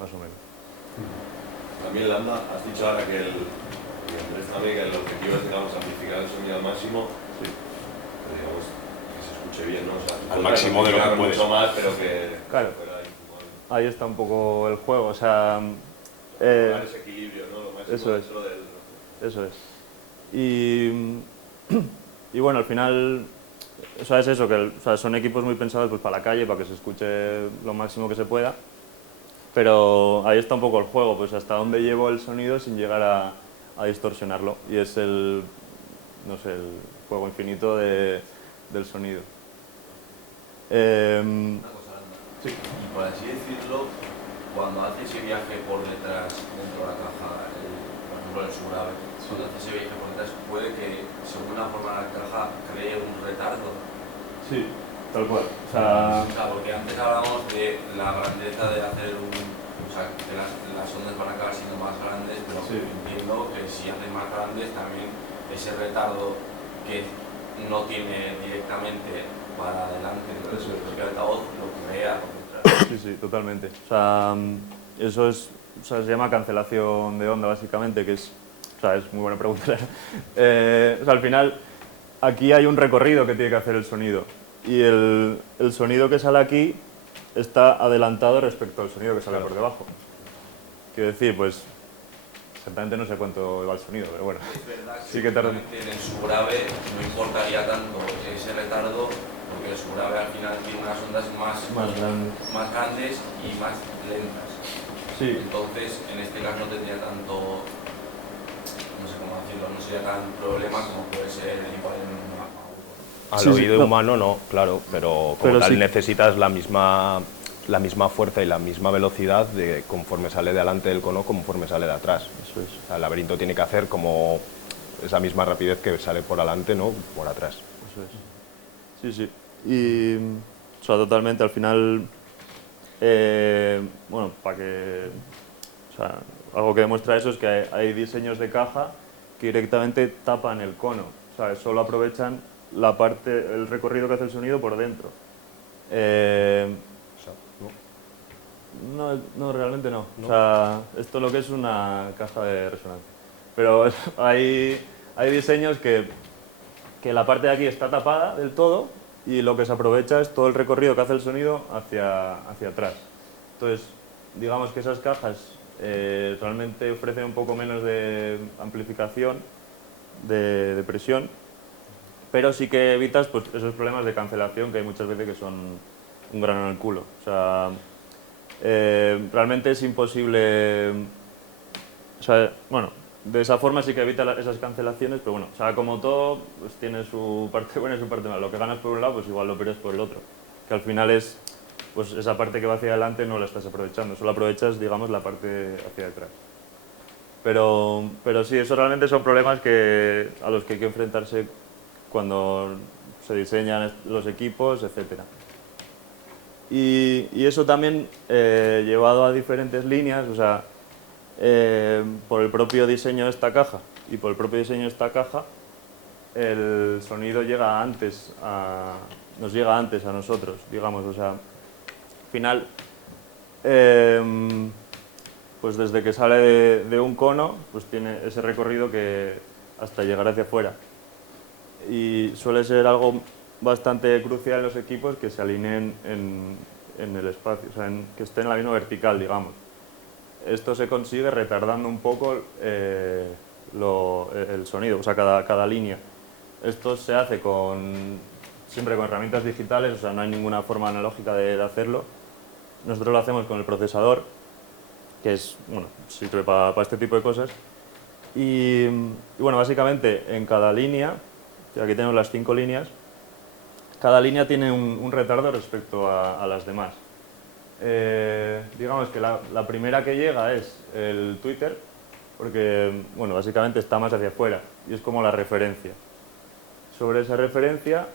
más o menos. También, Landa, has dicho ahora que Andrés también, que el objetivo es, digamos, amplificar el sonido al máximo, Sí. pero, digamos, que se escuche bien, ¿no? O sea, Al máximo de lo que amplificar puedes. mucho más, pero que... Claro. fuera ahí, Ahí está un poco el juego, o sea... lograr ese equilibrio, ¿no? Lo máximo eso es. dentro del... Eso es. Y bueno, al final, o sea, es eso, que o sea, son equipos muy pensados pues, para la calle, para que se escuche lo máximo que se pueda, pero ahí está un poco el juego, pues hasta dónde llevo el sonido sin llegar a distorsionarlo, y es el juego infinito del sonido. Una cosa, Landa. Sí. Y por así decirlo, cuando hace ese viaje por detrás dentro de la caja, por ejemplo el subgrave, cuando hace ese viaje por detrás, puede que según la forma de la caja cree un retardo. Sí, tal cual. O sea, Porque antes hablábamos de la grandeza de hacer o sea, que las ondas van a acabar siendo más grandes, pero sí. entiendo que si hacen más grandes también ese retardo que no tiene directamente para adelante, entonces el altavoz lo crea por detrás. Sí, totalmente. O sea, eso se llama cancelación de onda, básicamente, que es muy buena pregunta. O sea, al final, aquí hay un recorrido que tiene que hacer el sonido. Y el sonido que sale aquí está adelantado respecto al sonido que sale por debajo. Quiero decir, pues, exactamente no sé cuánto va el sonido, pero bueno. Es verdad que, Sí que tarda. en el subgrave no importaría tanto ese retardo, porque el subgrave al final tiene unas ondas más grandes y más lentas. Sí. Entonces, en este caso no tendría tanto, no sé cómo decirlo, no sería tan problema como puede ser igual en un mapa. Al Sí, oído no. humano no, claro, pero como Pero tal sí. necesitas la misma fuerza y la misma velocidad de conforme sale de delante del cono, conforme sale de atrás. Eso es. O sea, el laberinto tiene que hacer como esa misma rapidez que sale por adelante, ¿no? Por atrás. Eso es. Sí, sí. Y, o sea, totalmente, al final, bueno, para que, o sea, algo que demuestra eso es que hay diseños de caja que directamente tapan el cono, o sea, solo aprovechan la parte, el recorrido que hace el sonido por dentro. O sea, ¿no? No, realmente no. O sea, esto es lo que es una caja de resonancia. Pero hay diseños que la parte de aquí está tapada del todo y lo que se aprovecha es todo el recorrido que hace el sonido hacia atrás. Entonces, digamos que esas cajas realmente ofrecen un poco menos de amplificación, de presión, pero sí que evitas pues, esos problemas de cancelación que hay muchas veces que son un grano en el culo. O sea, realmente es imposible. O sea, bueno, de esa forma sí que evita esas cancelaciones, pero bueno, o sea, como todo, pues tiene su parte buena y su parte mala. Lo que ganas por un lado, pues igual lo pierdes por el otro. Que al final es, pues esa parte que va hacia adelante no la estás aprovechando, solo aprovechas, digamos, la parte hacia detrás. Pero sí, eso realmente son problemas a los que hay que enfrentarse cuando se diseñan los equipos, etcétera. Y eso también llevado a diferentes líneas, o sea, por el propio diseño de esta caja y por el propio diseño de esta caja, el sonido llega antes nos llega antes a nosotros, digamos, o sea, al final, pues desde que sale de un cono, pues tiene ese recorrido que hasta llegar hacia afuera. Y suele ser algo bastante crucial en los equipos que se alineen en el espacio, o sea, que estén en la misma vertical, digamos. Esto se consigue retardando un poco el sonido, o sea, cada línea. Esto se hace siempre con herramientas digitales, o sea, no hay ninguna forma analógica de hacerlo. Nosotros lo hacemos con el procesador, que es, bueno, sirve para este tipo de cosas. Y bueno, básicamente en cada línea, aquí tenemos las 5 líneas, cada línea tiene un retardo respecto a las demás. Digamos que la primera que llega es el Twitter, porque bueno, básicamente está más hacia afuera y es como la referencia. Sobre esa referencia,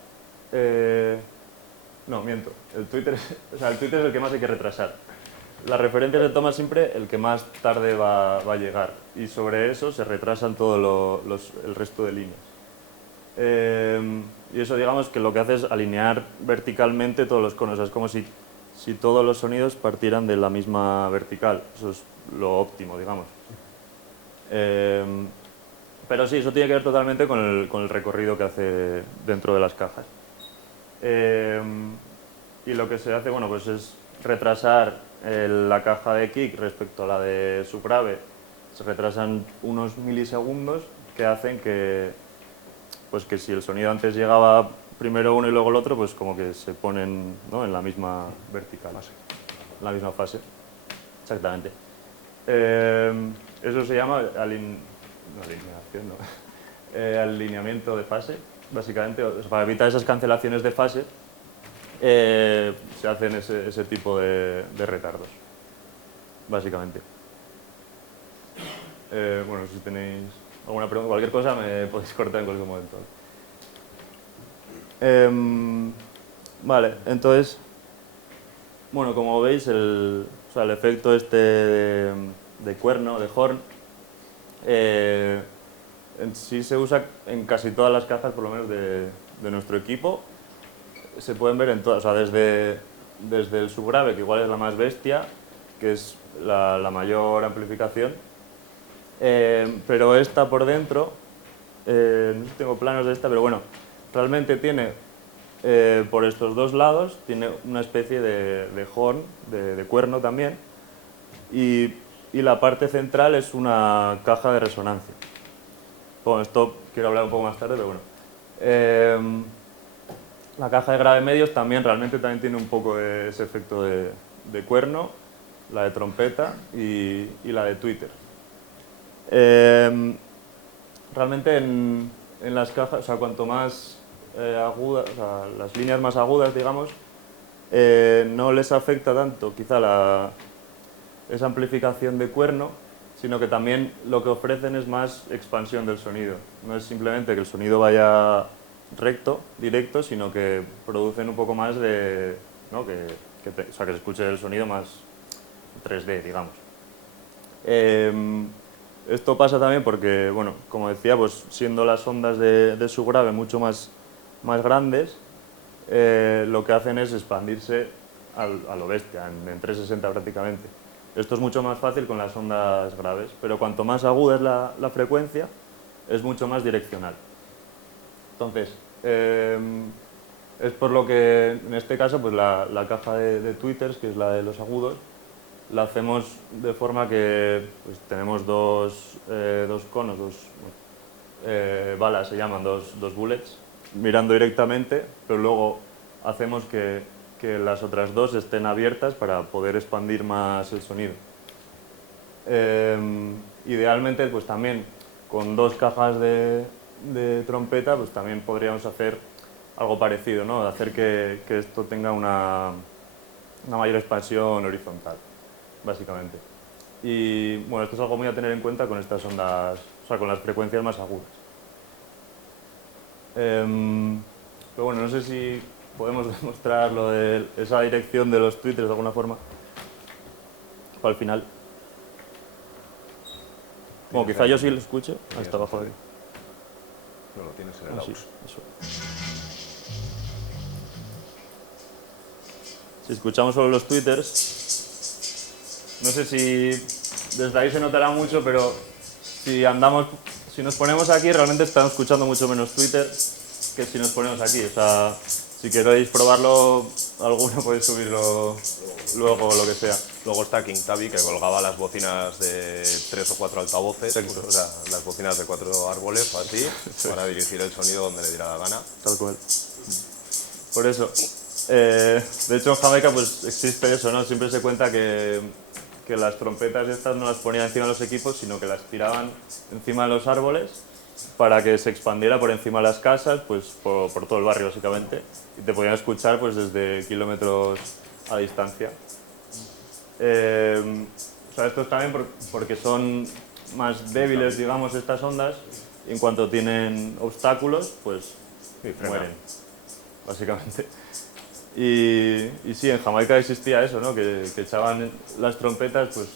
no, miento, el Twitter es el que más hay que retrasar. La referencia se toma siempre el que más tarde va a llegar y sobre eso se retrasan todo el resto de líneas. Y eso, digamos, que lo que hace es alinear verticalmente todos los conos. O sea, es como si todos los sonidos partieran de la misma vertical. Eso es lo óptimo, digamos. Pero sí, eso tiene que ver totalmente con el recorrido que hace dentro de las cajas. Y lo que se hace, bueno, pues es retrasar la caja de kick respecto a la de subgrave. Se retrasan unos milisegundos que hacen que si el sonido antes llegaba primero uno y luego el otro, pues como que se ponen, ¿no?, en la misma vertical, en la misma fase. Exactamente. Eso se llama alineamiento de fase, básicamente. O sea, para evitar esas cancelaciones de fase, se hacen ese tipo de retardos, básicamente. Bueno, si tenéis alguna pregunta, cualquier cosa, me podéis cortar en cualquier momento. Vale, entonces, bueno, como veis, el efecto este de cuerno, de horn, en sí se usa en casi todas las cajas, por lo menos de nuestro equipo. Se pueden ver en todas, o sea, desde el subgrave, que igual es la más bestia, que es la mayor amplificación, pero esta por dentro, no sé si tengo planos de esta, pero bueno, realmente tiene, por estos dos lados, tiene una especie de horn, de cuerno también, y y la parte central es una caja de resonancia. Bueno, esto quiero hablar un poco más tarde, pero bueno. La caja de grave medios realmente también tiene un poco ese efecto de cuerno, la de trompeta y la de Twitter. Realmente en las cajas, o sea, cuanto más agudas, o sea, las líneas más agudas, digamos, no les afecta tanto quizá esa amplificación de cuerno, sino que también lo que ofrecen es más expansión del sonido. No es simplemente que el sonido vaya recto, directo, sino que producen un poco más de... ¿no? O sea, que se escuche el sonido más 3D, digamos. Esto pasa también porque, bueno, como decía, pues siendo las ondas de subgrave mucho más grandes, lo que hacen es expandirse a lo bestia, en 360 prácticamente. Esto es mucho más fácil con las ondas graves, pero cuanto más aguda es la frecuencia, es mucho más direccional. Entonces, es por lo que en este caso pues la caja de tweeters, que es la de los agudos, la hacemos de forma que pues, tenemos dos conos, balas se llaman, dos bullets, mirando directamente, pero luego hacemos que las otras dos estén abiertas para poder expandir más el sonido. Idealmente, pues también con dos cajas de trompeta, pues también podríamos hacer algo parecido, ¿no? Hacer que esto tenga una mayor expansión horizontal, básicamente. Y bueno, esto es algo muy a tener en cuenta con estas ondas, o sea, con las frecuencias más agudas. Pero bueno, no sé si podemos demostrar lo de esa dirección de los twitters de alguna forma. O al final. Bueno, quizá yo sí lo escuche. Hasta abajo aquí. No lo tienes en el aux. Sí, eso. Si escuchamos solo los twitters, no sé si desde ahí se notará mucho, pero si nos ponemos aquí, realmente estamos escuchando mucho menos Twitter que si nos ponemos aquí. O sea, si queréis probarlo, alguno podéis subirlo luego o lo que sea. Luego está King Tabby, que colgaba las bocinas de 3 o 4 altavoces, o sea, las bocinas de 4 árboles o así, para dirigir el sonido donde le diera la gana. Tal cual. Por eso. De hecho, en Jamaica pues existe eso, ¿no? Siempre se cuenta que las trompetas estas no las ponían encima de los equipos, sino que las tiraban encima de los árboles para que se expandiera por encima de las casas, pues por todo el barrio básicamente, y te podían escuchar pues desde kilómetros a distancia. O sea, esto es también porque son más débiles, digamos, estas ondas, y en cuanto tienen obstáculos, pues mueren, básicamente. Y sí, en Jamaica existía eso, ¿no? Que echaban las trompetas pues,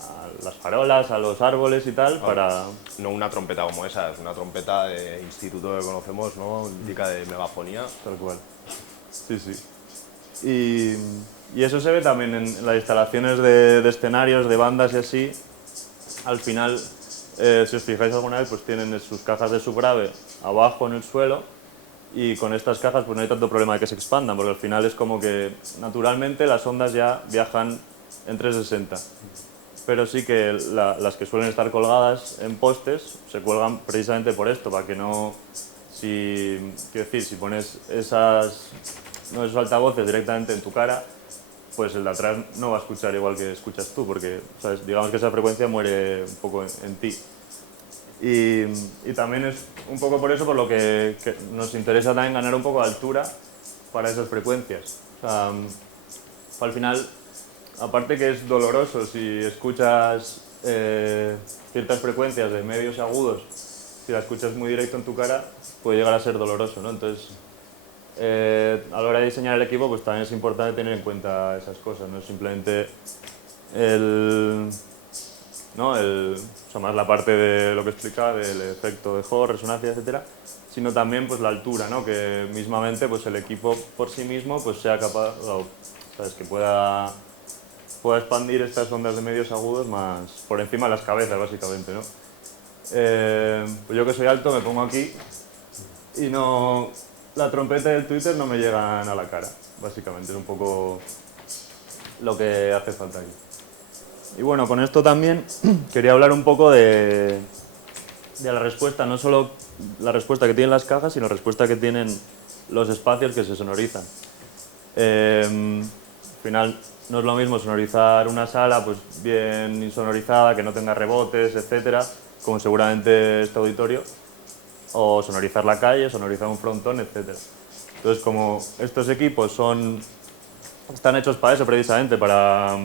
a las farolas, a los árboles y tal, para... No una trompeta como esa, es una trompeta de instituto que conocemos, ¿no? Típica de megafonía. Tal cual. Sí, sí. Y eso se ve también en las instalaciones de escenarios, de bandas y así. Al final, si os fijáis alguna vez, pues tienen sus cajas de subgrave abajo en el suelo. Y con estas cajas pues no hay tanto problema de que se expandan, porque al final es como que naturalmente las ondas ya viajan en 360. Pero sí que las que suelen estar colgadas en postes se cuelgan precisamente por esto, para que no... quiero decir, si pones esos altavoces directamente en tu cara, pues el de atrás no va a escuchar igual que escuchas tú, porque ¿sabes? Digamos que esa frecuencia muere un poco en ti. Y también es un poco por eso por lo que nos interesa también ganar un poco de altura para esas frecuencias. O sea, al final, aparte que es doloroso si escuchas ciertas frecuencias de medios agudos, si la escuchas muy directo en tu cara, puede llegar a ser doloroso, ¿no? Entonces, a la hora de diseñar el equipo, pues también es importante tener en cuenta esas cosas, no simplemente o sea, más la parte de lo que explicaba, del efecto de Hall, resonancia, etcétera, sino también pues la altura, ¿no? Que mismamente pues el equipo por sí mismo pues sea capaz, ¿sabes? Que pueda expandir estas ondas de medios agudos más por encima de las cabezas, básicamente, ¿no? Pues yo que soy alto me pongo aquí y la trompeta del Twitter no me llegan a la cara, básicamente, es un poco lo que hace falta aquí. Y bueno, con esto también quería hablar un poco de la respuesta, no solo la respuesta que tienen las cajas, sino la respuesta que tienen los espacios que se sonorizan. Al final no es lo mismo sonorizar una sala pues bien insonorizada, que no tenga rebotes, etcétera, como seguramente este auditorio, o sonorizar la calle, sonorizar un frontón, etcétera. Entonces, como estos equipos están hechos para eso precisamente, para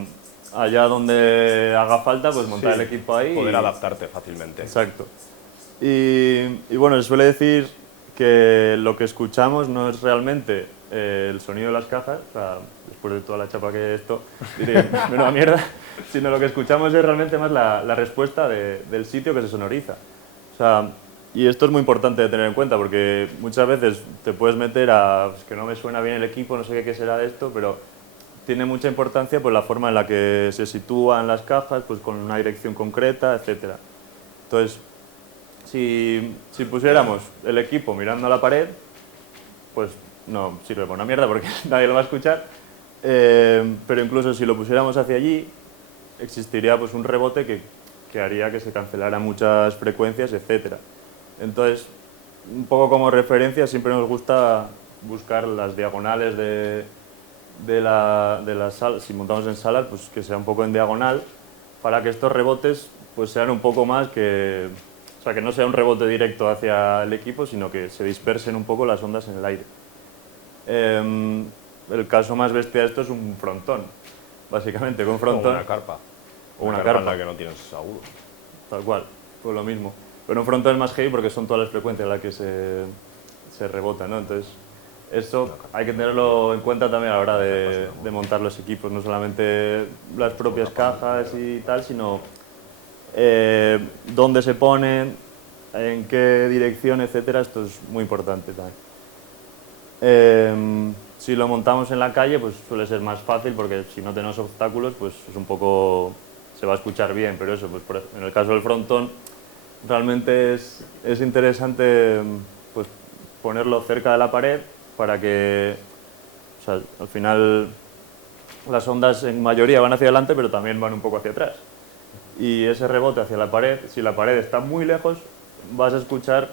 allá donde haga falta, pues montar el equipo ahí. Poder adaptarte fácilmente. Exacto. Y bueno, se suele decir que lo que escuchamos no es realmente el sonido de las cajas, o sea, después de toda la chapa que esto, diré, menuda mierda, sino lo que escuchamos es realmente más la respuesta del sitio que se sonoriza. O sea, y esto es muy importante de tener en cuenta porque muchas veces te puedes meter a pues, que no me suena bien el equipo, no sé qué será de esto, pero tiene mucha importancia pues, la forma en la que se sitúan las cajas, pues, con una dirección concreta, etc. Entonces, si pusiéramos el equipo mirando a la pared, pues no sirve para una mierda porque nadie lo va a escuchar, pero incluso si lo pusiéramos hacia allí, existiría pues, un rebote que haría que se cancelaran muchas frecuencias, etc. Entonces, un poco como referencia, siempre nos gusta buscar las diagonales de las salas. Si montamos en salas, pues que sea un poco en diagonal, para que estos rebotes pues sean un poco más que... O sea, que no sea un rebote directo hacia el equipo, sino que se dispersen un poco las ondas en el aire. El caso más bestia de esto es un frontón, básicamente, con un frontón... O una carpa. O una carpa en la que no tienes agudos. Tal cual, pues lo mismo. Pero un frontón es más heavy porque son todas las frecuencias en las que se rebota, ¿no? Entonces, eso hay que tenerlo en cuenta también a la hora de montar los equipos, no solamente las propias cajas y tal, sino dónde se ponen, en qué dirección, etcétera. Esto es muy importante también. Si lo montamos en la calle, pues suele ser más fácil porque si no tenemos obstáculos, pues es un poco... se va a escuchar bien, pero eso, pues en el caso del frontón, realmente es interesante pues, ponerlo cerca de la pared para que, o sea, al final las ondas en mayoría van hacia adelante, pero también van un poco hacia atrás. Y ese rebote hacia la pared, si la pared está muy lejos, vas a escuchar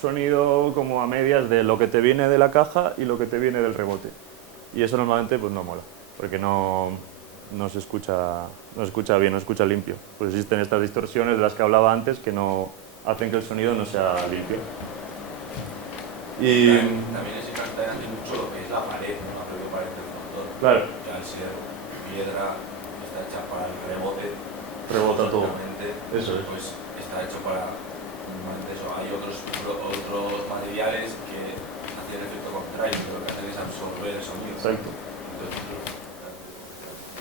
sonido como a medias de lo que te viene de la caja y lo que te viene del rebote. Y eso normalmente pues no mola, porque no se escucha bien, no se escucha limpio. Pues existen estas distorsiones de las que hablaba antes que no hacen que el sonido no sea limpio. Y también es importante mucho lo que es la pared, ¿no? La propia pared del frontón. Claro. Que al ser piedra está hecha para el rebote. Rebota todo. Eso es. Pues está hecho para normalmente eso. Hay otros materiales que hacen el efecto contrario, que lo que hacen es absorber el sonido. Exacto.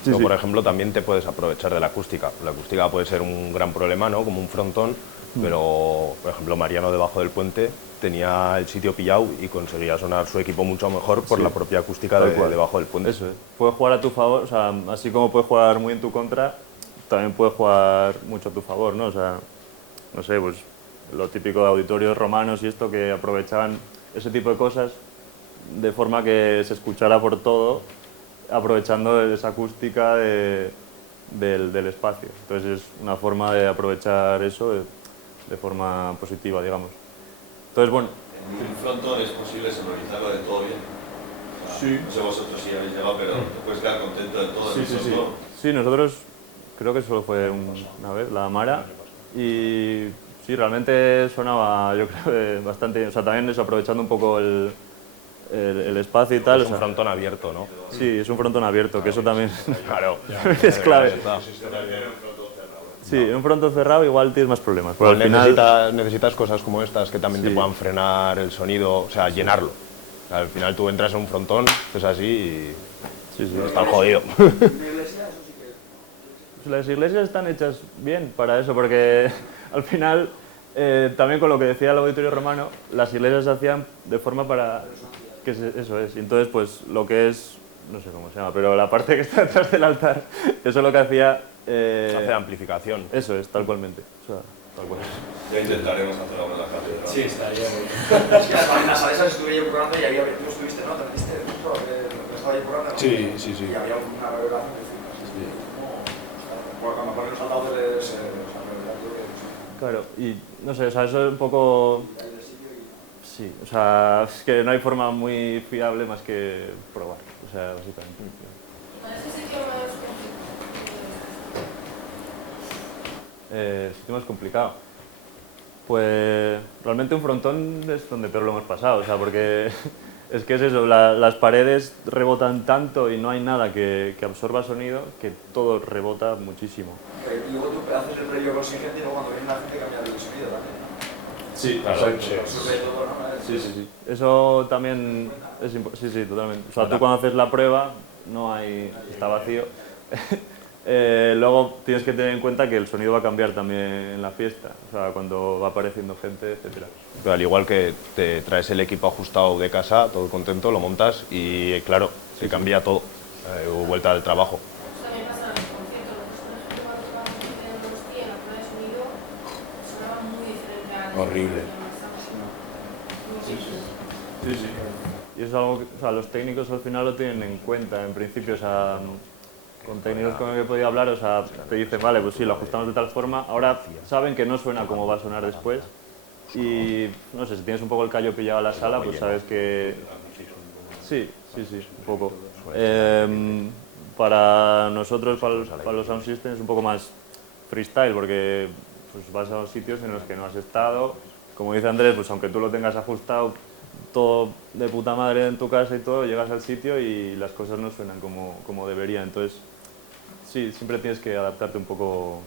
Sí, por ejemplo, también te puedes aprovechar de la acústica. La acústica puede ser un gran problema, ¿no? Como un frontón, pero, por ejemplo, Mariano debajo del puente tenía el sitio pillado y conseguía sonar su equipo mucho mejor por la propia acústica de debajo del puente. Eso es. Puedes jugar a tu favor, o sea, así como puedes jugar muy en tu contra, también puedes jugar mucho a tu favor, ¿no? O sea, no sé, pues lo típico de auditorios romanos y esto, que aprovechaban ese tipo de cosas de forma que se escuchara por todo, aprovechando esa acústica del espacio. Entonces es una forma de aprovechar eso de forma positiva, digamos. Entonces, bueno... En un frontón es posible sonorizarlo de todo bien. O sea, sí. No sé vosotros si habéis llegado, pero te puedes quedar contento de todo. Sí, nosotros creo que solo fue una vez, la Mara, y sí, realmente sonaba, yo creo, bastante... O sea, también eso, aprovechando un poco el espacio y tal. Es un frontón abierto, ¿no? Sí, es un frontón abierto, que eso también claro, es clave. Sí, en un frontón cerrado igual tienes más problemas. Pero al final necesitas cosas como estas que también te puedan frenar el sonido, o sea, llenarlo. O sea, al final tú entras en un frontón, haces así y está jodido. Las iglesias están hechas bien para eso, porque al final, también con lo que decía el auditorio romano, las iglesias se hacían de forma para... eso es, y entonces pues lo que es, no sé cómo se llama, pero la parte que está detrás del altar, eso es lo que hacía... hace amplificación. Eso es, tal cualmente. O sea, tal cual. Ya intentaremos hacer alguna de las catedral. Sí, estaría muy bien. Es que en las salesas estuve yo currando y había... ¿Tú estuviste, no? ¿Te metiste dentro? ¿Estaba yo currando? Sí. Y había una revelación que flipas. Porque cuando ponen los altavoces, Claro, y no sé, o sea, eso es un poco... Sí, o sea, es que no hay forma muy fiable más que probar, o sea, básicamente. ¿Cuál es el sitio más complicado? Sitio más complicado. Pues realmente un frontón es donde peor lo hemos pasado, o sea, porque es que es eso, las paredes rebotan tanto y no hay nada que absorba sonido que todo rebota muchísimo. y luego tú haces el previo exigente y luego cuando viene la gente cambia el sonido también. Sí, claro. Absorbe todo, ¿no? Sí, sí, sí. Eso también es importante. Sí, sí, totalmente. O sea, tú cuando haces la prueba, no hay, está vacío. Luego tienes que tener en cuenta que el sonido va a cambiar también en la fiesta, o sea, cuando va apareciendo gente, etc. Pero al igual que te traes el equipo ajustado de casa, todo contento, lo montas y claro, se cambia todo, vuelta al trabajo. Eso también pasa en el concierto. Nosotros, por ejemplo, cuando tocábamos en los pies, la prueba de sonido, sonaba muy diferente a... Horrible. Sí, sí. Y eso es algo que, o sea, los técnicos al final lo tienen en cuenta, en principio, o sea, con técnicos con los que he podido hablar, o sea, te dicen, vale, pues sí, lo ajustamos de tal forma, ahora saben que no suena como va a sonar después y, no sé, si tienes un poco el callo pillado a la sala, pues sabes que... Sí, sí, sí, un poco. Para nosotros, para los sound systems, es un poco más freestyle, porque pues, vas a los sitios en los que no has estado. Como dice Andrés, pues aunque tú lo tengas ajustado todo de puta madre en tu casa y todo, llegas al sitio y las cosas no suenan como deberían. Entonces, sí, siempre tienes que adaptarte un poco,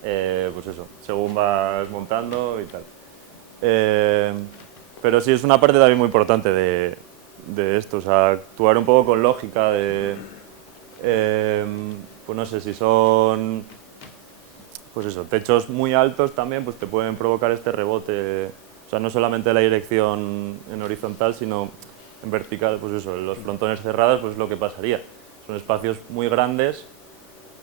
pues eso, según vas montando y tal. Pero sí, es una parte también muy importante de esto, o sea, actuar un poco con lógica de, pues no sé, si son, pues eso, techos muy altos también, pues te pueden provocar este rebote, o sea, no solamente la dirección en horizontal, sino en vertical, pues eso, los frontones cerrados, pues es lo que pasaría. Son espacios muy grandes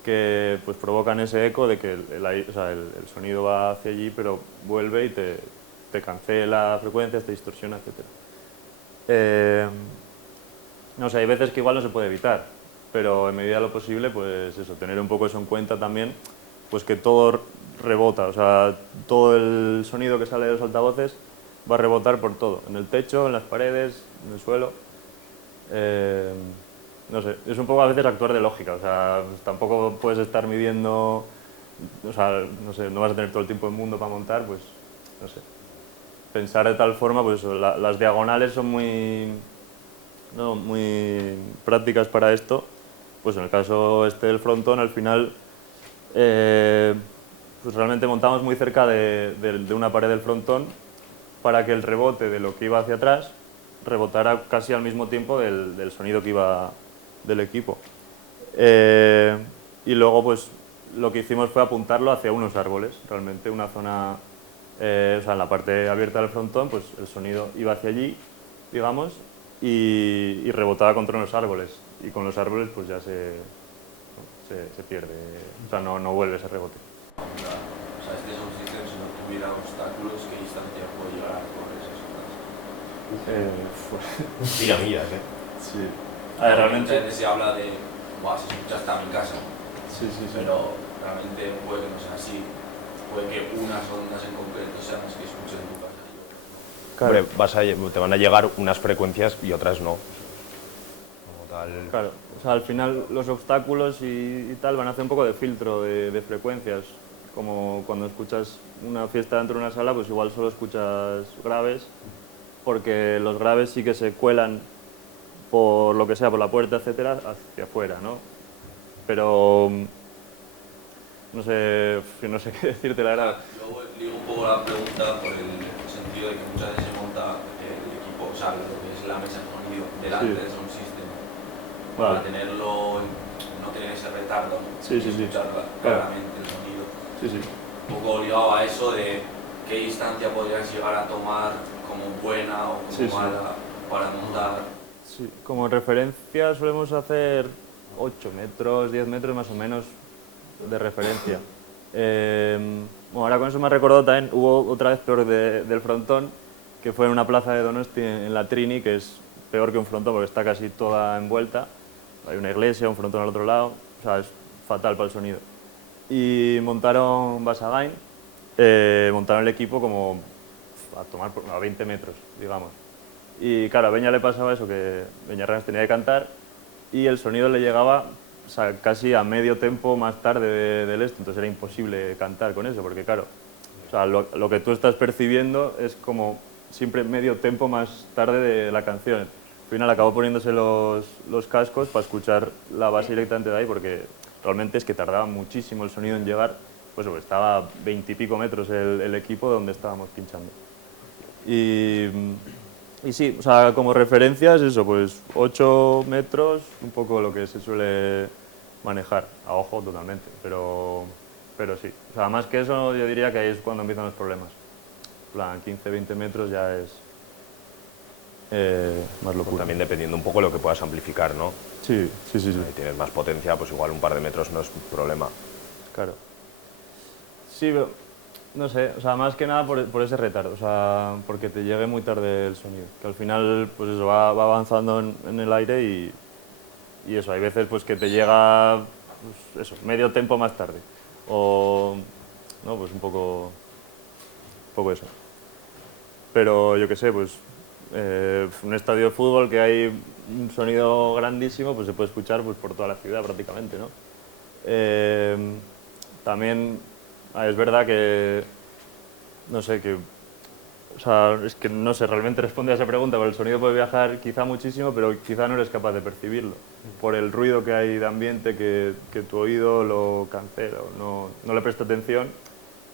que pues provocan ese eco de que o sea, el sonido va hacia allí, pero vuelve y te cancela frecuencias, te distorsiona, etc. No sé, hay veces que igual no se puede evitar, pero en medida de lo posible, pues eso, tener un poco eso en cuenta también, pues que todo rebota, o sea, todo el sonido que sale de los altavoces va a rebotar por todo, en el techo, en las paredes, en el suelo. No sé, es un poco a veces actuar de lógica, o sea, pues tampoco puedes estar midiendo, o sea, no sé, no vas a tener todo el tiempo del mundo para montar, pues, no sé. Pensar de tal forma, pues eso, las diagonales son muy prácticas para esto, pues en el caso este del frontón, al final, pues realmente montamos muy cerca de una pared del frontón para que el rebote de lo que iba hacia atrás rebotara casi al mismo tiempo del sonido que iba del equipo. Y luego pues lo que hicimos fue apuntarlo hacia unos árboles, realmente una zona, o sea, en la parte abierta del frontón, pues el sonido iba hacia allí, digamos, y rebotaba contra unos árboles. Y con los árboles pues ya se pierde, o sea, no vuelve ese rebote. O sea, este es un sistema, si no tuviera obstáculos, ¿qué distancia puedo llegar con esas cosas? Tiramillas, Sí. A ver, realmente... Mucha gente se habla de, buah, se escucha hasta mi casa, Sí, sí, sí. pero realmente puede que no sea así. Puede que unas ondas en concreto sean las que escuchen en tu casa. Hombre, te van a llegar unas frecuencias y otras no. Como tal. Claro, o sea, al final los obstáculos y tal van a hacer un poco de filtro de frecuencias. Como cuando escuchas una fiesta dentro de una sala, pues igual solo escuchas graves, porque los graves sí que se cuelan por lo que sea, por la puerta, etcétera, hacia afuera, ¿no? Pero no sé qué decirte, la verdad. Yo ligo un poco la pregunta por el sentido de que muchas veces se monta el equipo, o sea, lo que es la mesa de sonido delante de un sistema, para tenerlo, no tener ese retardo, escuchar claramente el sonido. Sí, sí. Un poco ligado a eso de qué distancia podrías llegar a tomar como buena o como mala para montar. Sí, como referencia solemos hacer 8 metros, 10 metros más o menos de referencia. Bueno, ahora con eso me ha recordado también, hubo otra vez peor del frontón, que fue en una plaza de Donosti, en la Trini, que es peor que un frontón porque está casi toda envuelta. Hay una iglesia, un frontón al otro lado, o sea, es fatal para el sonido. Y montaron Basagain, montaron el equipo como a tomar a 20 metros, digamos. Y claro, a Beña le pasaba eso, que Beñarranes tenía que cantar y el sonido le llegaba, o sea, casi a medio tempo más tarde del esto, entonces era imposible cantar con eso, porque claro, o sea, lo que tú estás percibiendo es como siempre medio tempo más tarde de la canción. Al final acabó poniéndose los cascos para escuchar la base directamente de ahí, porque realmente es que tardaba muchísimo el sonido en llegar, pues estaba a 20 y pico metros el equipo donde estábamos pinchando. Y sí, o sea, como referencia es eso, pues 8 metros, un poco lo que se suele manejar, a ojo totalmente, pero sí. O sea, más que eso yo diría que ahí es cuando empiezan los problemas. En plan, 15, 20 metros ya es más locura. También dependiendo un poco de lo que puedas amplificar, ¿no? Sí. Si tienes más potencia, pues igual un par de metros no es problema. Claro. Sí, pero no sé, o sea, más que nada por ese retardo, o sea, porque te llegue muy tarde el sonido, que al final, pues eso, va avanzando en el aire y eso, hay veces pues que te llega, pues eso, medio tempo más tarde, o, no, pues un poco eso. Pero yo qué sé, pues un estadio de fútbol que hay un sonido grandísimo, pues se puede escuchar pues por toda la ciudad prácticamente, ¿no? También es verdad que, no sé, o sea, es que no sé, realmente responde a esa pregunta, porque el sonido puede viajar quizá muchísimo, pero quizá no eres capaz de percibirlo, por el ruido que hay de ambiente que tu oído lo cancela, no le presta atención,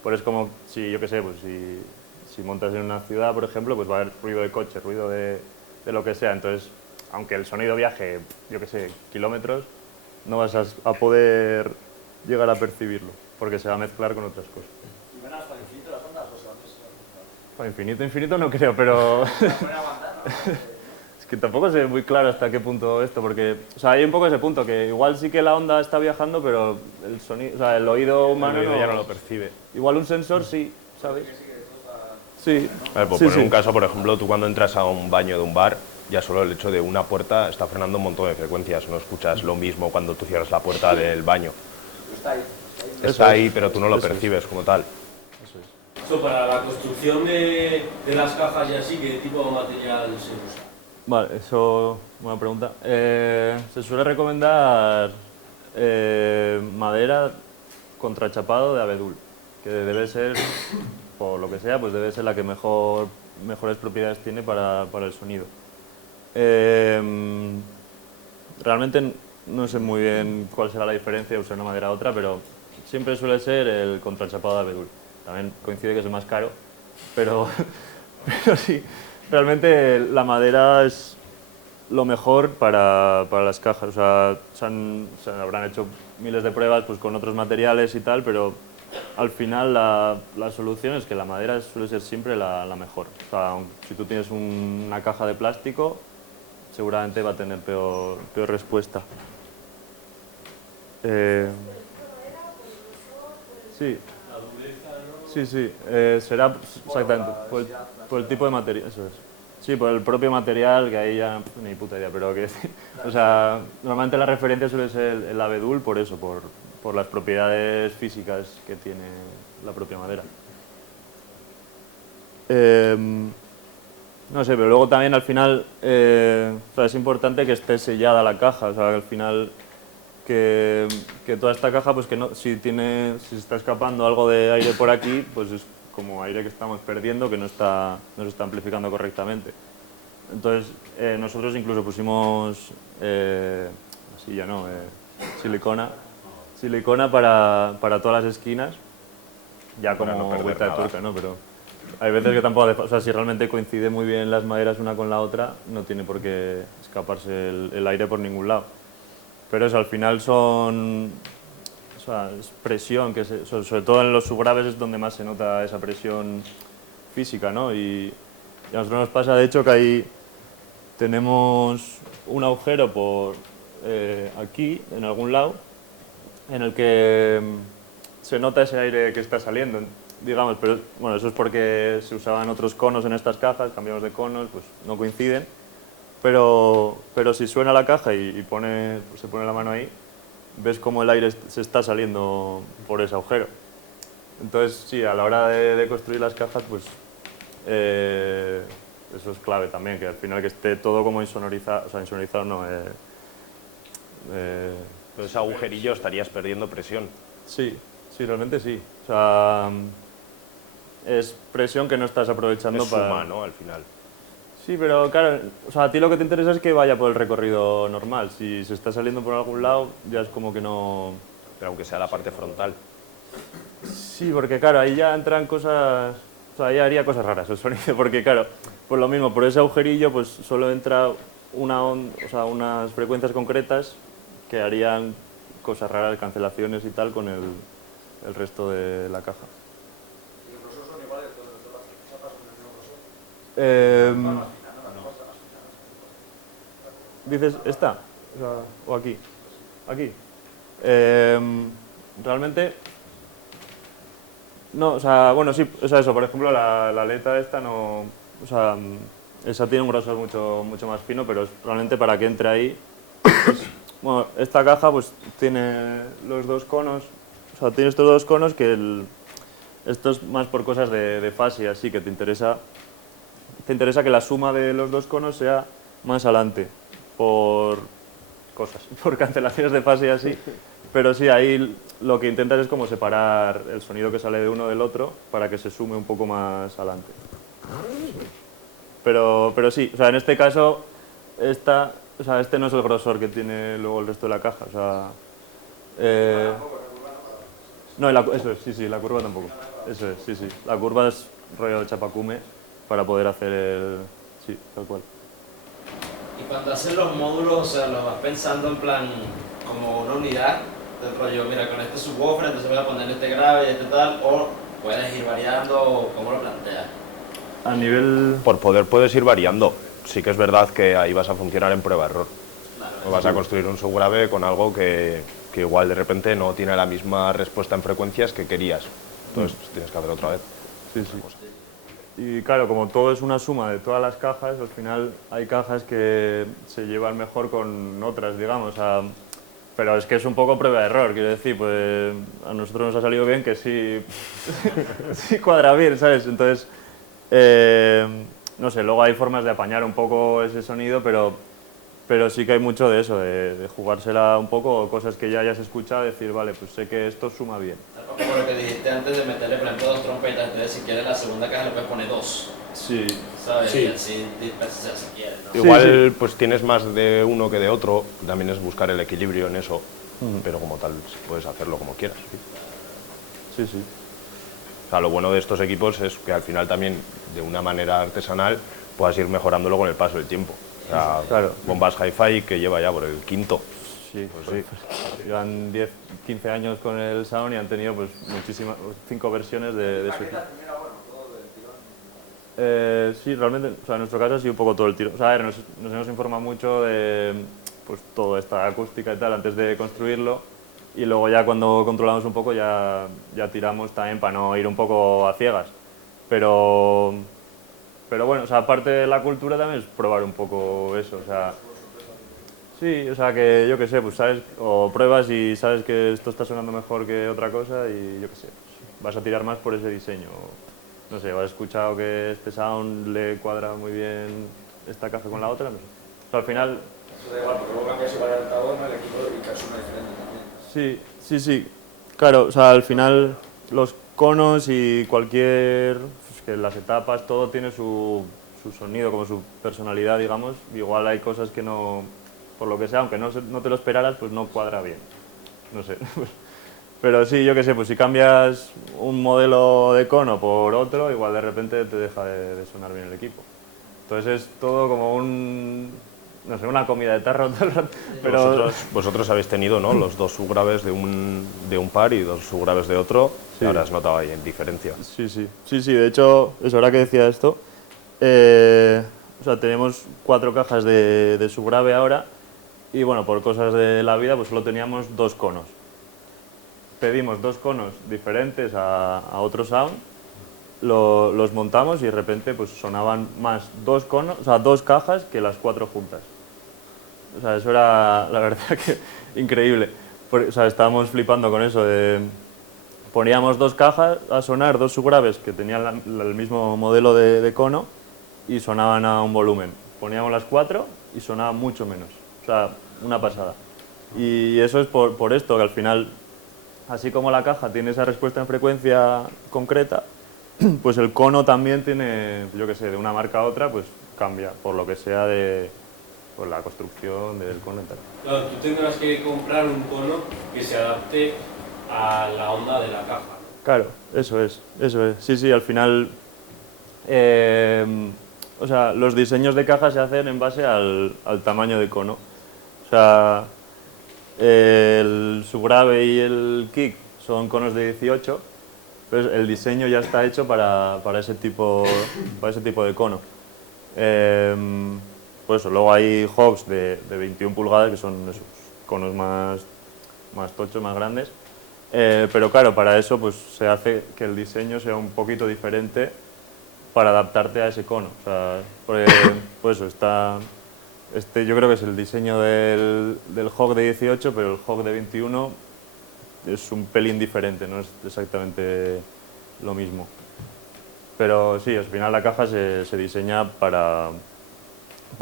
pues es como si, yo qué sé, pues si montas en una ciudad, por ejemplo, pues va a haber ruido de coche, ruido de lo que sea, entonces, aunque el sonido viaje, yo qué sé, kilómetros, no vas a poder llegar a percibirlo, porque se va a mezclar con otras cosas. ¿Y van hasta el infinito las ondas o se van Para infinito no creo, pero es que tampoco sé muy claro hasta qué punto esto, porque o sea, hay un poco ese punto, que igual sí que la onda está viajando, pero el sonido, o sea, el oído humano ya no lo percibe. Igual un sensor sí, ¿sabes? Sí. A ver, por Sí, poner sí. un caso, por ejemplo, tú cuando entras a un baño de un bar, ya solo el hecho de una puerta está frenando un montón de frecuencias. No escuchas lo mismo cuando tú cierras la puerta del baño. Está ahí. Está ahí, pero tú no lo percibes como tal. Eso para la construcción de las cajas y así, ¿qué tipo de material se usa? Vale, eso, buena pregunta. Se suele recomendar madera contrachapado de abedul, que debe ser, por lo que sea, pues debe ser la que mejores propiedades tiene para el sonido. Realmente no sé muy bien cuál será la diferencia de usar una madera a otra, pero siempre suele ser el contrachapado de abedul. También coincide que es el más caro, pero sí, realmente la madera es lo mejor para las cajas. O sea, se habrán hecho miles de pruebas pues, con otros materiales y tal, pero al final la solución es que la madera suele ser siempre la mejor. O sea, si tú tienes una caja de plástico, seguramente va a tener peor respuesta. Sí. Sí, será exactamente por el tipo de material, eso es. Sí, por el propio material, que ahí ya ni puta idea, pero que o sea, normalmente la referencia suele ser el abedul por eso, por las propiedades físicas que tiene la propia madera. No sé, pero luego también al final o sea, es importante que esté sellada la caja, o sea, que al final que toda esta caja, pues que no, si se está escapando algo de aire por aquí, pues es como aire que estamos perdiendo, que no se está amplificando correctamente. Entonces, nosotros incluso pusimos, así ya no, silicona para todas las esquinas, ya como no perder vuelta de nada. tuerca, ¿no? Pero hay veces que tampoco hace, o sea, si realmente coincide muy bien las maderas una con la otra, no tiene por qué escaparse el aire por ningún lado. Pero eso, al final son, o sea, es presión, sobre todo en los subgraves es donde más se nota esa presión física, ¿no? Y a nosotros nos pasa, de hecho, que ahí tenemos un agujero por aquí, en algún lado, en el que se nota ese aire que está saliendo, digamos, pero bueno, eso es porque se usaban otros conos en estas cajas, cambiamos de conos, pues no coinciden. Pero si suena la caja y se pone la mano ahí, ves cómo el aire se está saliendo por ese agujero. Entonces, sí, a la hora de construir las cajas, pues eso es clave también, que al final que esté todo como insonorizado, o sea, insonorizado no. Pero ese agujerillo estarías perdiendo presión. Sí, sí, realmente sí. O sea, es presión que no estás aprovechando Es para... suma, ¿no? Al final. Sí, pero claro, o sea, a ti lo que te interesa es que vaya por el recorrido normal. Si se está saliendo por algún lado, ya es como que no... Pero aunque sea la parte frontal. Sí, porque claro, ahí ya entran cosas... O sea, ahí haría cosas raras el sonido, porque claro, por lo mismo, por ese agujerillo, pues solo entra unas frecuencias concretas que harían cosas raras, cancelaciones y tal, con el resto de la caja. ¿Y los grosores son iguales todas las chapas con el mismo grosor? ¿Dices esta? O aquí. Aquí. Realmente... No, o sea, bueno, sí, o sea, eso, por ejemplo, la aleta esta no... O sea, esa tiene un grosor mucho más fino, pero es realmente para que entre ahí... Pues, bueno, esta caja pues tiene los dos conos, o sea, tiene estos dos conos que esto es más por cosas de fase, así que te interesa que la suma de los dos conos sea más adelante, por cosas, por cancelaciones de fase y así. Pero sí, ahí lo que intentas es como separar el sonido que sale de uno del otro para que se sume un poco más adelante. Pero sí, o sea, en este caso, este no es el grosor que tiene luego el resto de la caja. O sea, no, eso es, sí, la curva tampoco. Eso es, sí. La curva es rollo de chapacume para poder hacer sí, tal cual. Y cuando haces los módulos, o sea, los vas pensando en plan como una unidad del rollo, mira, con este subwoofer, entonces voy a poner este grave y este tal, o puedes ir variando, ¿cómo lo planteas? A nivel... Por poder puedes ir variando. Sí que es verdad que ahí vas a funcionar en prueba-error. O vas a construir un subgrave con algo que igual de repente no tiene la misma respuesta en frecuencias que querías. Entonces tienes que hacer otra vez. Sí. Y claro, como todo es una suma de todas las cajas, al final hay cajas que se llevan mejor con otras, digamos. Pero es que es un poco prueba-error, quiero decir, pues a nosotros nos ha salido bien que sí, sí cuadra bien, ¿sabes? Entonces, no sé, luego hay formas de apañar un poco ese sonido, pero sí que hay mucho de eso, de jugársela un poco, cosas que ya hayas escuchado, decir, vale, pues sé que esto suma bien. Como lo que dijiste antes de meterle, por ejemplo, 2 trompetas, entonces si quieres la segunda caja le puedes poner 2. Sí. ¿Sabes? Sí. Y así dispersas si quieres, ¿no? Igual pues tienes más de uno que de otro, también es buscar el equilibrio en eso, pero como tal puedes hacerlo como quieras. Sí. O sea, lo bueno de estos equipos es que al final también, de una manera artesanal, puedas ir mejorándolo con el paso del tiempo. O sea, claro. Bombas Hi-Fi que lleva ya por el quinto. Sí. Llevan 10, 15 años con el Sound y han tenido pues muchísimas, 5 versiones de su equipo. Sí, realmente, o sea, en nuestro caso ha sido un poco todo el tiro. O sea, a ver, nos hemos informado mucho de pues, toda esta acústica y tal antes de construirlo y luego ya cuando controlamos un poco ya tiramos también para no ir un poco a ciegas. Pero bueno, o sea, aparte de la cultura también es probar un poco eso, o sea... Sí, o sea, que yo qué sé, pues sabes, o pruebas y sabes que esto está sonando mejor que otra cosa y yo qué sé, pues, vas a tirar más por ese diseño. No sé, o has escuchado que este sound le cuadra muy bien esta caja con la otra, no sé. O sea, al final... Eso da igual, porque luego cambias igual el altavoz, el equipo y que suena diferente también. Sí. Claro, o sea, al final los conos y cualquier... Pues que las etapas, todo tiene su sonido, como su personalidad, digamos. Igual hay cosas que no... Por lo que sea, aunque no te lo esperaras, pues no cuadra bien. No sé. Pero sí, yo qué sé, pues si cambias un modelo de cono por otro, igual de repente te deja de sonar bien el equipo. Entonces es todo como no sé, una comida de tarro todo el rato. Pero... Vosotros habéis tenido, ¿no?, los 2 subgraves de un par y 2 subgraves de otro. Sí. Ahora has notado ahí en diferencia. Sí, de hecho, es ahora que decía esto, o sea, tenemos 4 cajas de subgrave ahora y bueno, por cosas de la vida pues solo teníamos 2 conos. Pedimos 2 conos diferentes a otro sound, los montamos y de repente pues sonaban más 2 conos, o sea, 2 cajas que las 4 juntas. O sea, eso era la verdad que increíble. O sea, estábamos flipando con eso. Poníamos 2 cajas a sonar, 2 subgraves que tenían el mismo modelo de cono y sonaban a un volumen. Poníamos las 4 y sonaban mucho menos. O sea, una pasada. Y eso es por esto, que al final, así como la caja tiene esa respuesta en frecuencia concreta, pues el cono también tiene, yo qué sé, de una marca a otra, pues cambia, por lo que sea de pues, la construcción del cono y tal. Claro, tú tendrás que comprar un cono que se adapte a la onda de la caja. Claro, eso es. Sí, sí, al final, o sea, los diseños de caja se hacen en base al tamaño de cono. O sea, el subgrave y el kick son conos de 18, pero el diseño ya está hecho para ese tipo de cono. Pues eso, luego hay hubs de 21 pulgadas que son esos conos más tochos, más grandes. Pero claro, para eso pues, se hace que el diseño sea un poquito diferente para adaptarte a ese cono. O sea, pues eso, yo creo que es el diseño del hog de 18, pero el hog de 21 es un pelín diferente, no es exactamente lo mismo. Pero sí, al final la caja se diseña para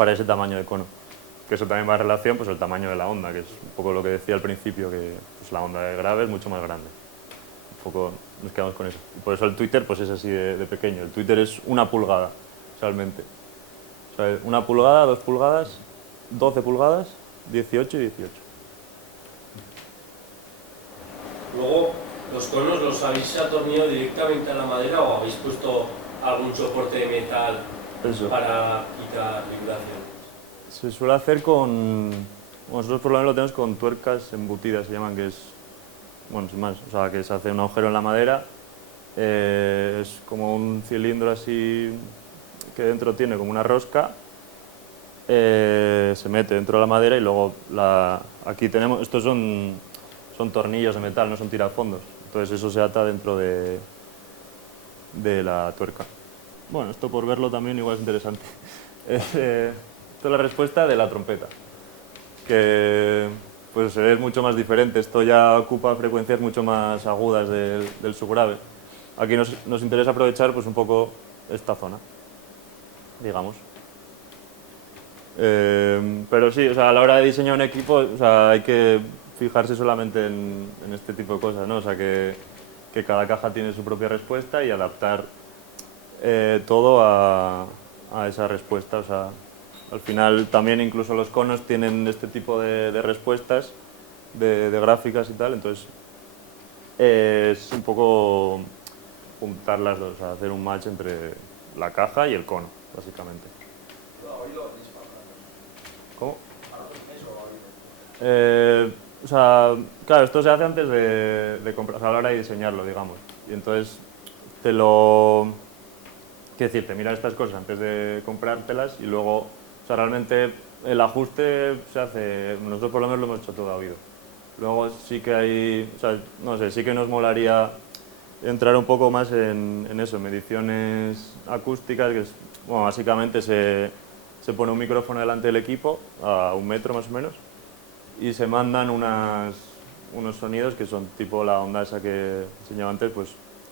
ese tamaño de cono. Que eso también va en relación pues, al tamaño de la onda, que es un poco lo que decía al principio, que pues, la onda de grave es mucho más grande. Un poco nos quedamos con eso. Y por eso el Twitter pues, es así de pequeño. El Twitter es 1 pulgada, realmente. O sea, 1 pulgada, 2 pulgadas, 12 pulgadas, 18 y 18. Luego, ¿los conos los habéis atornillado directamente a la madera o habéis puesto algún soporte de metal para quitar vibraciones? Se suele hacer nosotros por lo menos lo tenemos con tuercas embutidas, se llaman, que es, bueno, sin más, o sea, que se hace un agujero en la madera, es como un cilindro así que dentro tiene como una rosca, se mete dentro de la madera y luego aquí tenemos, estos son tornillos de metal, no son tirafondos, entonces eso se ata dentro de la tuerca. Bueno, esto por verlo también igual es interesante. Esto es la respuesta de la trompeta, que pues es mucho más diferente. Esto ya ocupa frecuencias mucho más agudas del subgrave. Aquí nos interesa aprovechar pues, un poco esta zona, digamos. Pero sí, o sea, a la hora de diseñar un equipo, o sea, hay que fijarse solamente en este tipo de cosas, ¿no? O sea, que cada caja tiene su propia respuesta y adaptar todo a esa respuesta. O sea, al final también incluso los conos tienen este tipo de respuestas, de gráficas y tal, entonces es un poco juntar las dos, o sea, hacer un match entre la caja y el cono, básicamente. ¿Cómo? O sea, claro, esto se hace antes de comprar, o sea, a la hora de diseñarlo, digamos, y entonces quiero decir, te miras estas cosas antes de comprártelas y luego, o sea, realmente el ajuste se hace, nosotros por lo menos lo hemos hecho todo a oído. Luego sí que hay, o sea, no sé, sí que nos molaría entrar un poco más en eso, en mediciones acústicas, que es, bueno, básicamente se pone un micrófono delante del equipo, a 1 metro más o menos, y se mandan unos sonidos que son tipo la onda esa que enseñaba antes, pues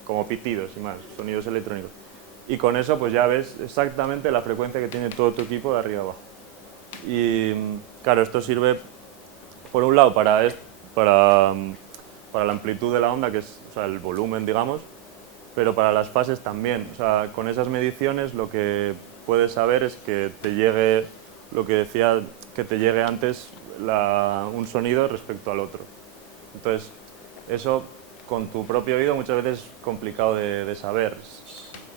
como pitidos y más, sonidos electrónicos. Y con eso pues ya ves exactamente la frecuencia que tiene todo tu equipo de arriba abajo. Y claro, esto sirve por un lado para la amplitud de la onda, que es, o sea, el volumen, digamos, pero para las fases también. O sea, con esas mediciones lo que puedes saber es que te llegue, lo que decía, que te llegue antes un sonido respecto al otro. Entonces, eso con tu propio oído muchas veces es complicado de saber.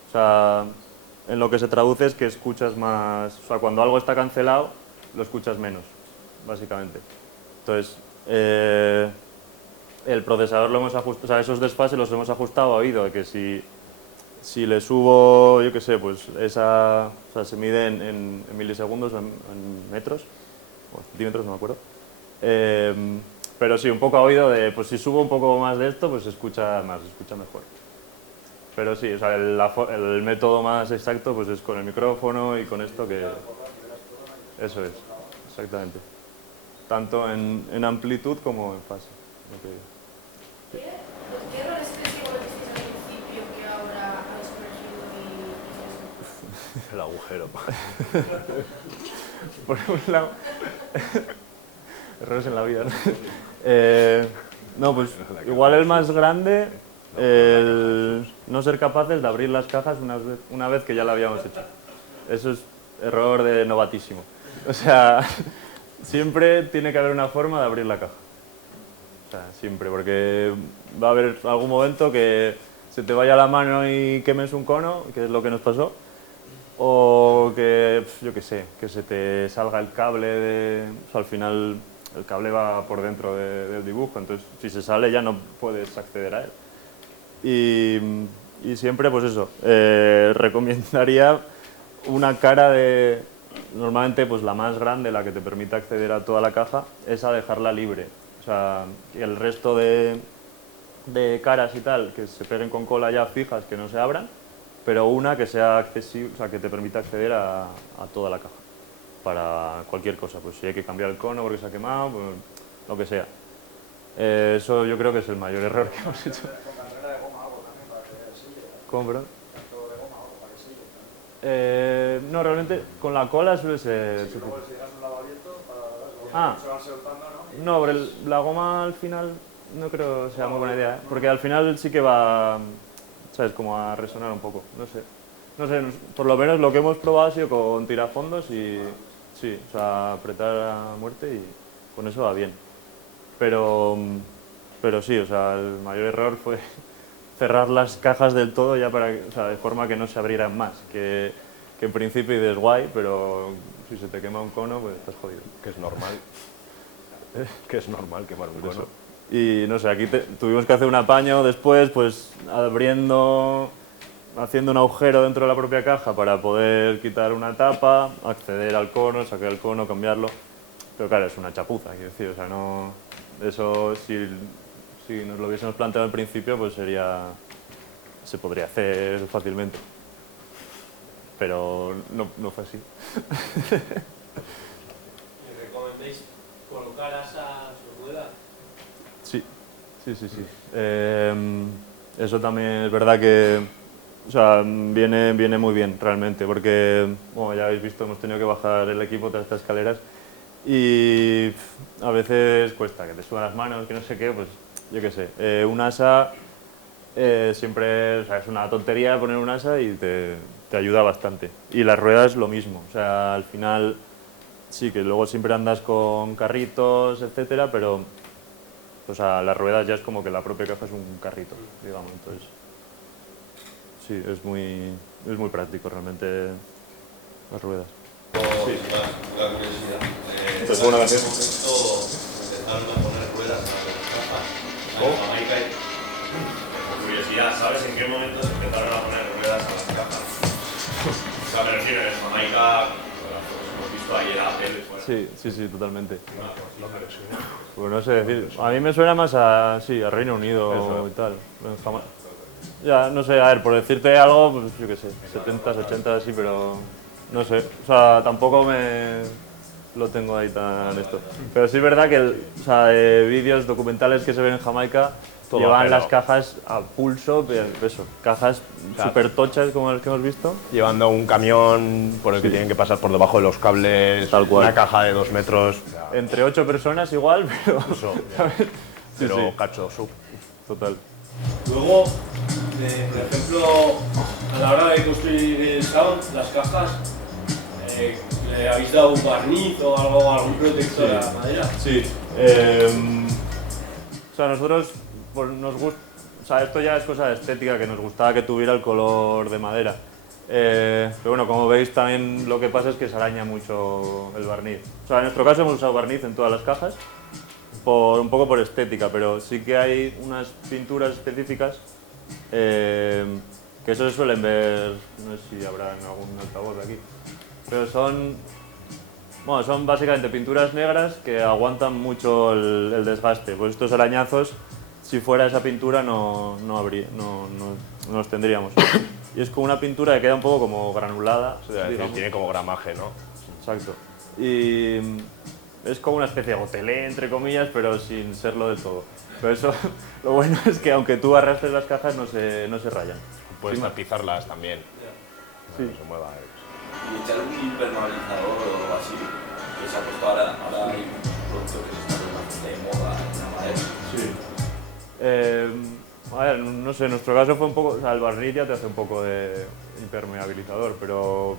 O sea, en lo que se traduce es que escuchas más, o sea, cuando algo está cancelado, lo escuchas menos, básicamente. Entonces, el procesador lo hemos ajustado, o sea, esos desfases los hemos ajustado a oído, de que si le subo, yo qué sé, pues o sea, se mide en milisegundos, en metros, o centímetros, no me acuerdo. Pero sí, un poco a oído de, pues si subo un poco más de esto, pues se escucha más, se escucha mejor. Pero sí, o sea, el método más exacto pues es con el micrófono y con esto que... Eso es, exactamente. Tanto en amplitud como en fase. ¿Qué errores crees que cometiste al principio que ahora habéis corregido y eso? El agujero. Por un lado, errores en la vida, ¿no? No, pues igual el más grande, el no ser capaces de abrir las cajas una vez que ya lo habíamos hecho. Eso es error de novatísimo. O sea, siempre tiene que haber una forma de abrir la caja. O sea, siempre, porque va a haber algún momento que se te vaya la mano y quemes un cono, que es lo que nos pasó, o que, yo qué sé, que se te salga el cable de... O sea, al final el cable va por dentro del dibujo, entonces si se sale ya no puedes acceder a él. Y siempre, pues eso, recomendaría una cara de... Normalmente, pues la más grande, la que te permite acceder a toda la caja, esa dejarla libre. O sea, que el resto de caras y tal, que se peguen con cola ya fijas, que no se abran, pero una que sea accesible, o sea, que te permita acceder a toda la caja, para cualquier cosa. Pues si hay que cambiar el cono porque se ha quemado, pues lo que sea. Eso yo creo que es el mayor error que hemos hecho. Con carrera de goma algo también para que selle. ¿Cómo, perdón? Tanto de goma algo para que selle. No, realmente con la cola suele ser... Si luego si dejas un lado abierto, se van soltando, ¿no? No, pero la goma al final no creo sea muy buena idea, ¿eh? Porque al final sí que va, ¿sabes? Como a resonar un poco, no sé. No sé, por lo menos lo que hemos probado ha sido con tirafondos y sí, o sea, apretar a muerte y con eso va bien. Pero sí, o sea, el mayor error fue cerrar las cajas del todo ya para, o sea, de forma que no se abrieran más, que en principio dices guay, pero si se te quema un cono, pues estás jodido. Que es normal. Que es normal quemar un cono. Y no sé, aquí tuvimos que hacer un apaño después, pues haciendo un agujero dentro de la propia caja para poder quitar una tapa, acceder al cono, sacar el cono, cambiarlo. Pero claro, es una chapuza, quiero decir, o sea, no... Eso, si nos lo hubiésemos planteado al principio, pues se podría hacer fácilmente. Pero no fue así. ¿Me recomendéis colocar asas o ruedas? Sí. Eso también es verdad que, o sea, viene muy bien realmente, porque, bueno, ya habéis visto, hemos tenido que bajar el equipo tras estas escaleras y a veces cuesta que te suban las manos, que no sé qué, pues yo qué sé. Un asa siempre, o sea, es una tontería poner un asa y te ayuda bastante. Y las ruedas lo mismo, o sea, al final sí que luego siempre andas con carritos, etcétera, pero o sea, las ruedas ya es como que la propia caja es un carrito, digamos, entonces sí, es muy práctico realmente las ruedas. Sí. La curiosidad. ¿Te pongo una canción? En ese momento empezaron a poner ruedas en las cajas. En Jamaica y... Por curiosidad, ¿sabes en qué momento se empezaron a poner ruedas a las cajas? O sea, me refiero, en Jamaica, hemos visto ayer a Apple fuera. Sí, totalmente. Pues no sé decir, a mí me suena más a Reino Unido y tal. Ya, no sé, a ver, por decirte algo, pues yo qué sé, 70s, 80s, sí, pero no sé, o sea, tampoco lo tengo ahí tan esto. Pero sí es verdad que, o sea, de vídeos documentales que se ven en Jamaica, todo llevan las cajas a pulso, eso, cajas súper tochas como las que hemos visto. Llevando un camión por el que tienen que pasar por debajo de los cables, tal cual. Una caja de 2 metros. Entre 8 personas igual, pero... Eso, pero cacho, total. Luego, por ejemplo, a la hora de construir el sound, las cajas, ¿le habéis dado un barniz o algún protector a la madera? Sí. O sea, nosotros pues, nos gusta... O sea, esto ya es cosa de estética, que nos gustaba que tuviera el color de madera. Pero bueno, como veis también lo que pasa es que se araña mucho el barniz. O sea, en nuestro caso hemos usado barniz en todas las cajas, un poco por estética, pero sí que hay unas pinturas específicas que eso se suelen ver, no sé si habrá en algún altavoz de aquí, pero son básicamente pinturas negras que aguantan mucho el desgaste. Pues estos arañazos, si fuera esa pintura no los tendríamos. Y es como una pintura que queda un poco como granulada. O sea, tiene como gramaje, ¿no? Exacto. Y es como una especie de gotelé, entre comillas, pero sin serlo del todo. Pero eso, lo bueno es que aunque tú arrastres las cajas no se rayan. Puedes Sí, tapizarlas también. Sí. Que no se mueva. Y echar un impermeabilizador o algo así, que se ha puesto ahora hay un producto que se está poniendo bastante de moda en la madera. Sí. A ver, no sé, en nuestro caso fue un poco, o sea, el barniz ya te hace un poco de impermeabilizador, pero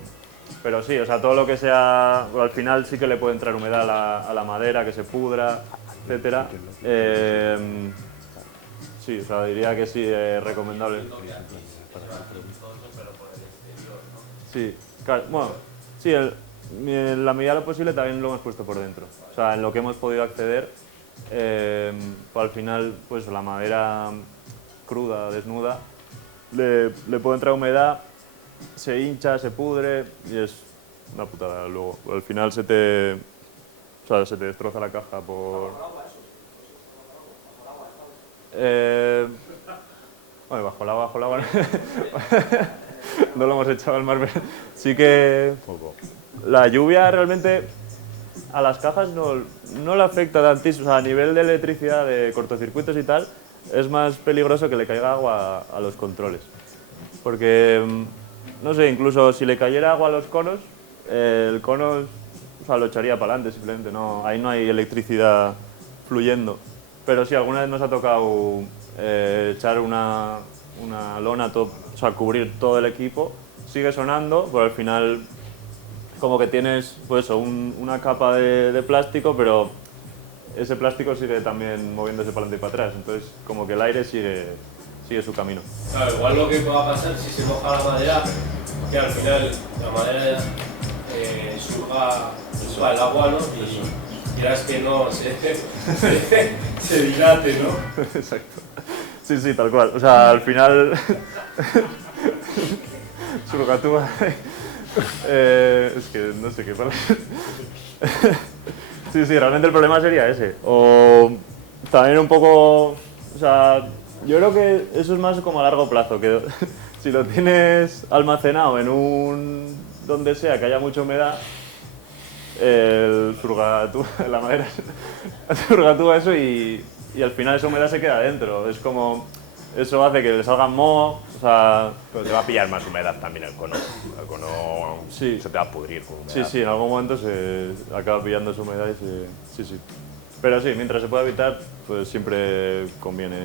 sí, o sea, todo lo que sea, al final sí que le puede entrar humedad a la madera, que se pudra, etcétera. Sí, o sea, diría que sí, recomendable. Sí, claro, bueno, sí, en la medida de lo posible también lo hemos puesto por dentro. O sea, en lo que hemos podido acceder, pues al final, pues la madera cruda, desnuda, le puede entrar humedad, se hincha, se pudre y es una putada luego. Al final se te destroza la caja por... Bueno, bajo el agua no lo hemos echado al mar, pero sí que la lluvia realmente a las cajas no le afecta tantísimo. O sea, a nivel de electricidad, de cortocircuitos y tal, es más peligroso que le caiga agua a los controles. Porque, no sé, incluso si le cayera agua a los conos, el cono, o sea, lo echaría para adelante simplemente. No, ahí no hay electricidad fluyendo. Pero sí, alguna vez nos ha tocado echar una lona, o sea, cubrir todo el equipo. Sigue sonando, pero al final como que tienes pues eso, una capa de plástico, pero ese plástico sigue también moviéndose para adelante y para atrás. Entonces como que el aire sigue su camino. Claro, igual lo que pueda pasar si se moja la madera, que al final la madera surja el agua, ¿no? Y quieras que no se dilate, ¿no? Exacto. Sí, sí, tal cual. O sea, al final... Surgatúa. Es que no sé qué pasa. Sí, sí, realmente el problema sería ese. O también un poco... O sea, yo creo que eso es más como a largo plazo, que si lo tienes almacenado en donde sea que haya mucha humedad, el surgatúa, la madera surgatúa eso y al final esa humedad se queda dentro. Es como... Eso hace que le salgan moho, o sea... Pero te va a pillar más humedad también el cono. El cono sí. se te va a pudrir con humedad. Sí, sí, en algún momento se acaba pillando esa humedad y sí, sí. Pero sí, mientras se pueda evitar, pues siempre conviene...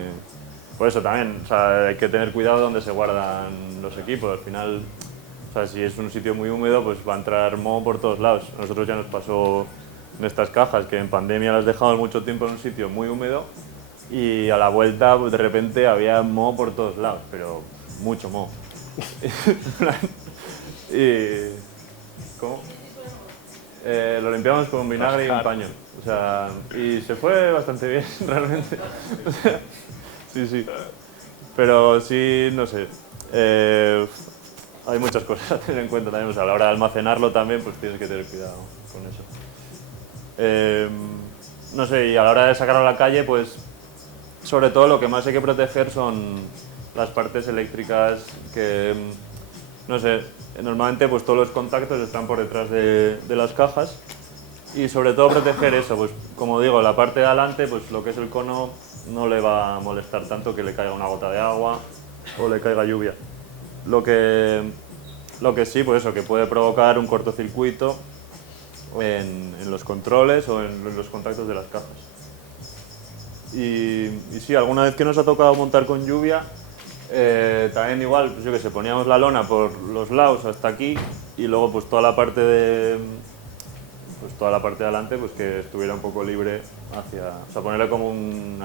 Por eso también, o sea, hay que tener cuidado donde se guardan los equipos. Al final, o sea, si es un sitio muy húmedo, pues va a entrar moho por todos lados. A nosotros ya nos pasó en estas cajas, que en pandemia las dejamos mucho tiempo en un sitio muy húmedo y a la vuelta, pues de repente había moho por todos lados, pero mucho moho. Y... ¿Cómo? Lo limpiamos con vinagre y un paño. O sea, y se fue bastante bien, realmente. O sea, sí, sí. Pero sí, no sé. Hay muchas cosas a tener en cuenta también. O sea, a la hora de almacenarlo también, pues tienes que tener cuidado con eso. No sé, y a la hora de sacarlo a la calle, pues sobre todo lo que más hay que proteger son las partes eléctricas que, no sé, normalmente pues todos los contactos están por detrás de las cajas y sobre todo proteger eso, pues como digo, la parte de adelante, pues lo que es el cono no le va a molestar tanto que le caiga una gota de agua o le caiga lluvia. Lo que sí, pues eso, que puede provocar un cortocircuito en los controles o en los contactos de las cajas. Y sí, alguna vez que nos ha tocado montar con lluvia, también igual, pues yo que sé, poníamos la lona por los lados hasta aquí y luego pues toda la parte de adelante pues que estuviera un poco libre hacia, o sea, ponerle como un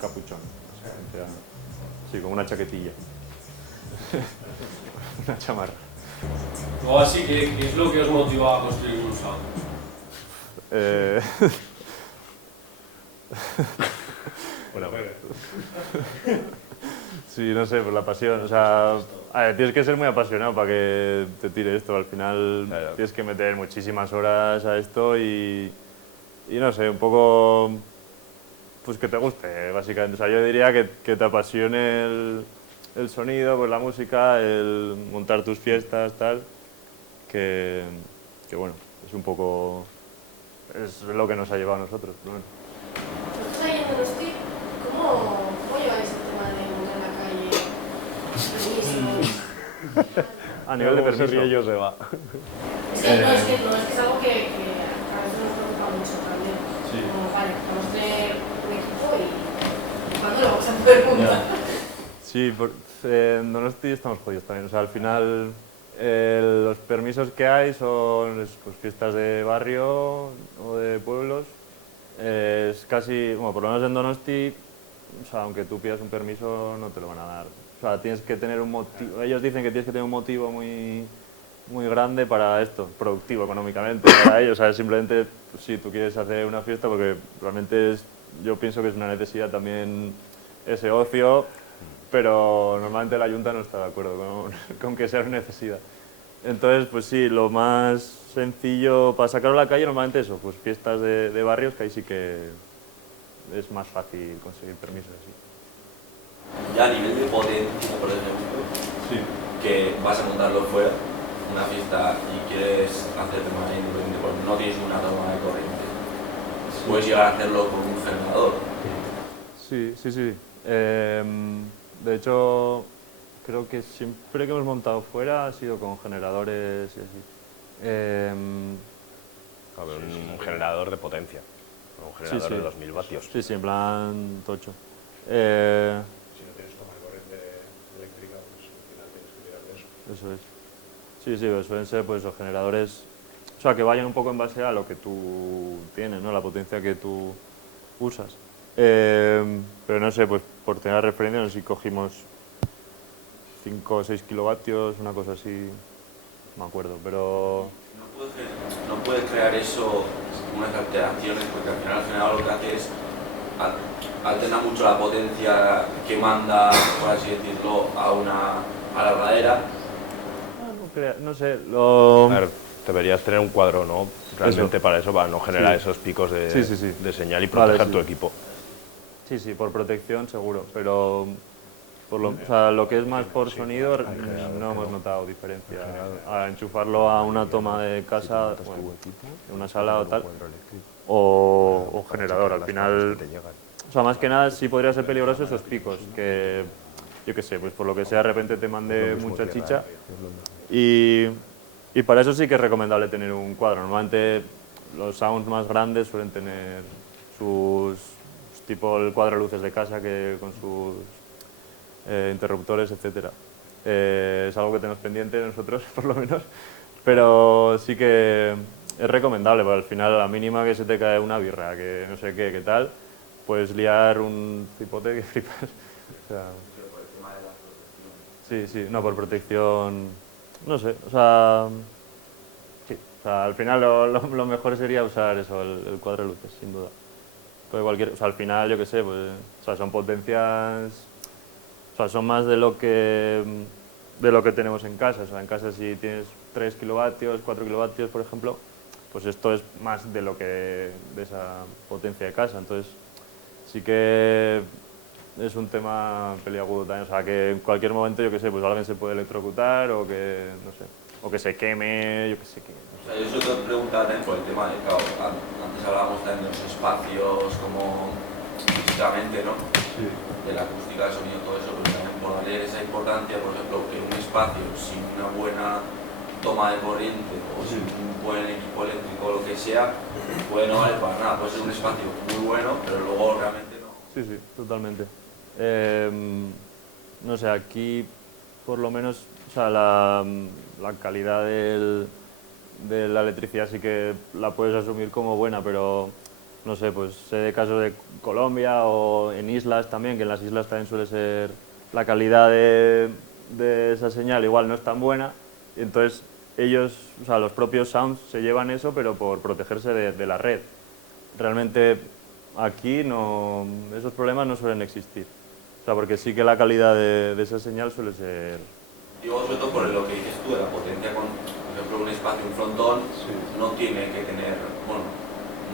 capuchón, o sea, sí, como una chaquetilla, una chamarra. O así, ¿qué es lo que os motiva a construir un sound? Bueno, sí, no sé, por la pasión, o sea, a ver, tienes que ser muy apasionado para que te tire esto, al final claro. Tienes que meter muchísimas horas a esto y no sé, un poco, pues que te guste, básicamente, o sea, yo diría que te apasione el sonido, pues la música, el montar tus fiestas, tal, que bueno, es un poco es lo que nos ha llevado a nosotros. Pero bueno. Vosotros ahí en Donosti, ¿cómo lleváis el tema de montar en la calle? Permisos. A nivel de permiso. Ellos se va. Es que no, es que es algo que a veces nos preocupa mucho también. Sí. Como, vale, vamos a tener un equipo y ¿cuándo lo vamos a poder montar? Sí, en Donosti estamos jodidos también. O sea, al final los permisos que hay son pues, fiestas de barrio o de pueblos. Es casi, bueno, por lo menos en Donosti, o sea, aunque tú pidas un permiso no te lo van a dar. O sea, tienes que tener un motivo. Ellos dicen que tienes que tener un motivo muy grande para esto, productivo económicamente para ellos. O sea, simplemente pues, sí, tú quieres hacer una fiesta porque realmente yo pienso que es una necesidad también ese ocio, pero normalmente la Junta no está de acuerdo con que sea una necesidad. Entonces, pues sí, lo más sencillo para sacarlo a la calle normalmente eso, pues fiestas de barrios, que ahí sí que es más fácil conseguir permisos así. Ya a nivel de potencia, por ejemplo, que vas a montarlo fuera, una fiesta y quieres hacer de manera independiente, porque no tienes una toma de corriente, puedes llegar a hacerlo con un generador. Sí. De hecho, creo que siempre que hemos montado fuera ha sido con generadores y así. A ver, un generador de potencia, un generador de 2000 vatios. Sí, en plan tocho. Si no tienes toma de corriente eléctrica, pues al final tienes que tirar de eso. Eso es. Sí, pues suelen ser pues, los generadores, o sea, que vayan un poco en base a lo que tú tienes, ¿no? La potencia que tú usas. Pero no sé, pues por tener referencia, no sé si cogimos 5 o 6 kilovatios, una cosa así, no me acuerdo, pero... No puedes crear eso unas alteraciones, porque al final el generador lo que hace es alternar mucho la potencia que manda, por así decirlo, a la ladera. No sé, A ver, deberías tener un cuadro, ¿no? Realmente Eso. para eso, para no generar esos picos de señal y proteger tu equipo. Sí, por protección seguro, pero o sea, lo que es más por sonido no hemos notado diferencia. A enchufarlo a una toma de casa, bueno, de una sala o tal, o generador, al final... O sea, más que nada sí podría ser peligroso esos picos, que yo qué sé, pues por lo que sea de repente te mande mucha chicha. Y para eso sí que es recomendable tener un cuadro. Normalmente los sounds más grandes suelen tener sus tipo el cuadro de luces de casa que con sus interruptores, etcétera. Es algo que tenemos pendiente nosotros, por lo menos, pero sí que es recomendable, porque al final a la mínima que se te cae una birra, que no sé qué tal, puedes liar un cipote que flipas. O sea, sí, no, por protección, no sé, o sea, sí, o sea, al final lo mejor sería usar eso, el cuadro de luces, sin duda. Porque o sea, al final, yo qué sé, pues, o sea, son potencias, o sea, son más de lo que tenemos en casa. O sea, en casa si tienes 3 kilovatios, 4 kilovatios, por ejemplo, pues esto es más de de esa potencia de casa. Entonces, sí que es un tema peliagudo también. O sea, que en cualquier momento, yo qué sé, pues alguien se puede electrocutar o que, no sé, o que se queme, yo qué sé qué. O sea, yo solo te preguntaba también por el tema de, claro, antes hablábamos también de los espacios, como físicamente, ¿no? Sí. De la acústica, del sonido, todo eso, pero también por darle esa importancia, por ejemplo, en un espacio sin una buena toma de corriente o sin un buen equipo eléctrico o lo que sea, puede no valer para nada. Puede ser un espacio muy bueno, pero luego realmente no. Sí, totalmente. No sé, aquí por lo menos, o sea, la calidad de la electricidad sí que la puedes asumir como buena, pero no sé, pues sé de casos de Colombia o en islas también, que en las islas también suele ser la calidad de esa señal igual no es tan buena, y entonces ellos, o sea, los propios sounds se llevan eso, pero por protegerse de la red. Realmente aquí esos problemas no suelen existir, o sea, porque sí que la calidad de esa señal suele ser... Digo, sobre todo por lo que dices tú, de la potencia con, por ejemplo, un espacio, un frontón, no tiene que tener, bueno,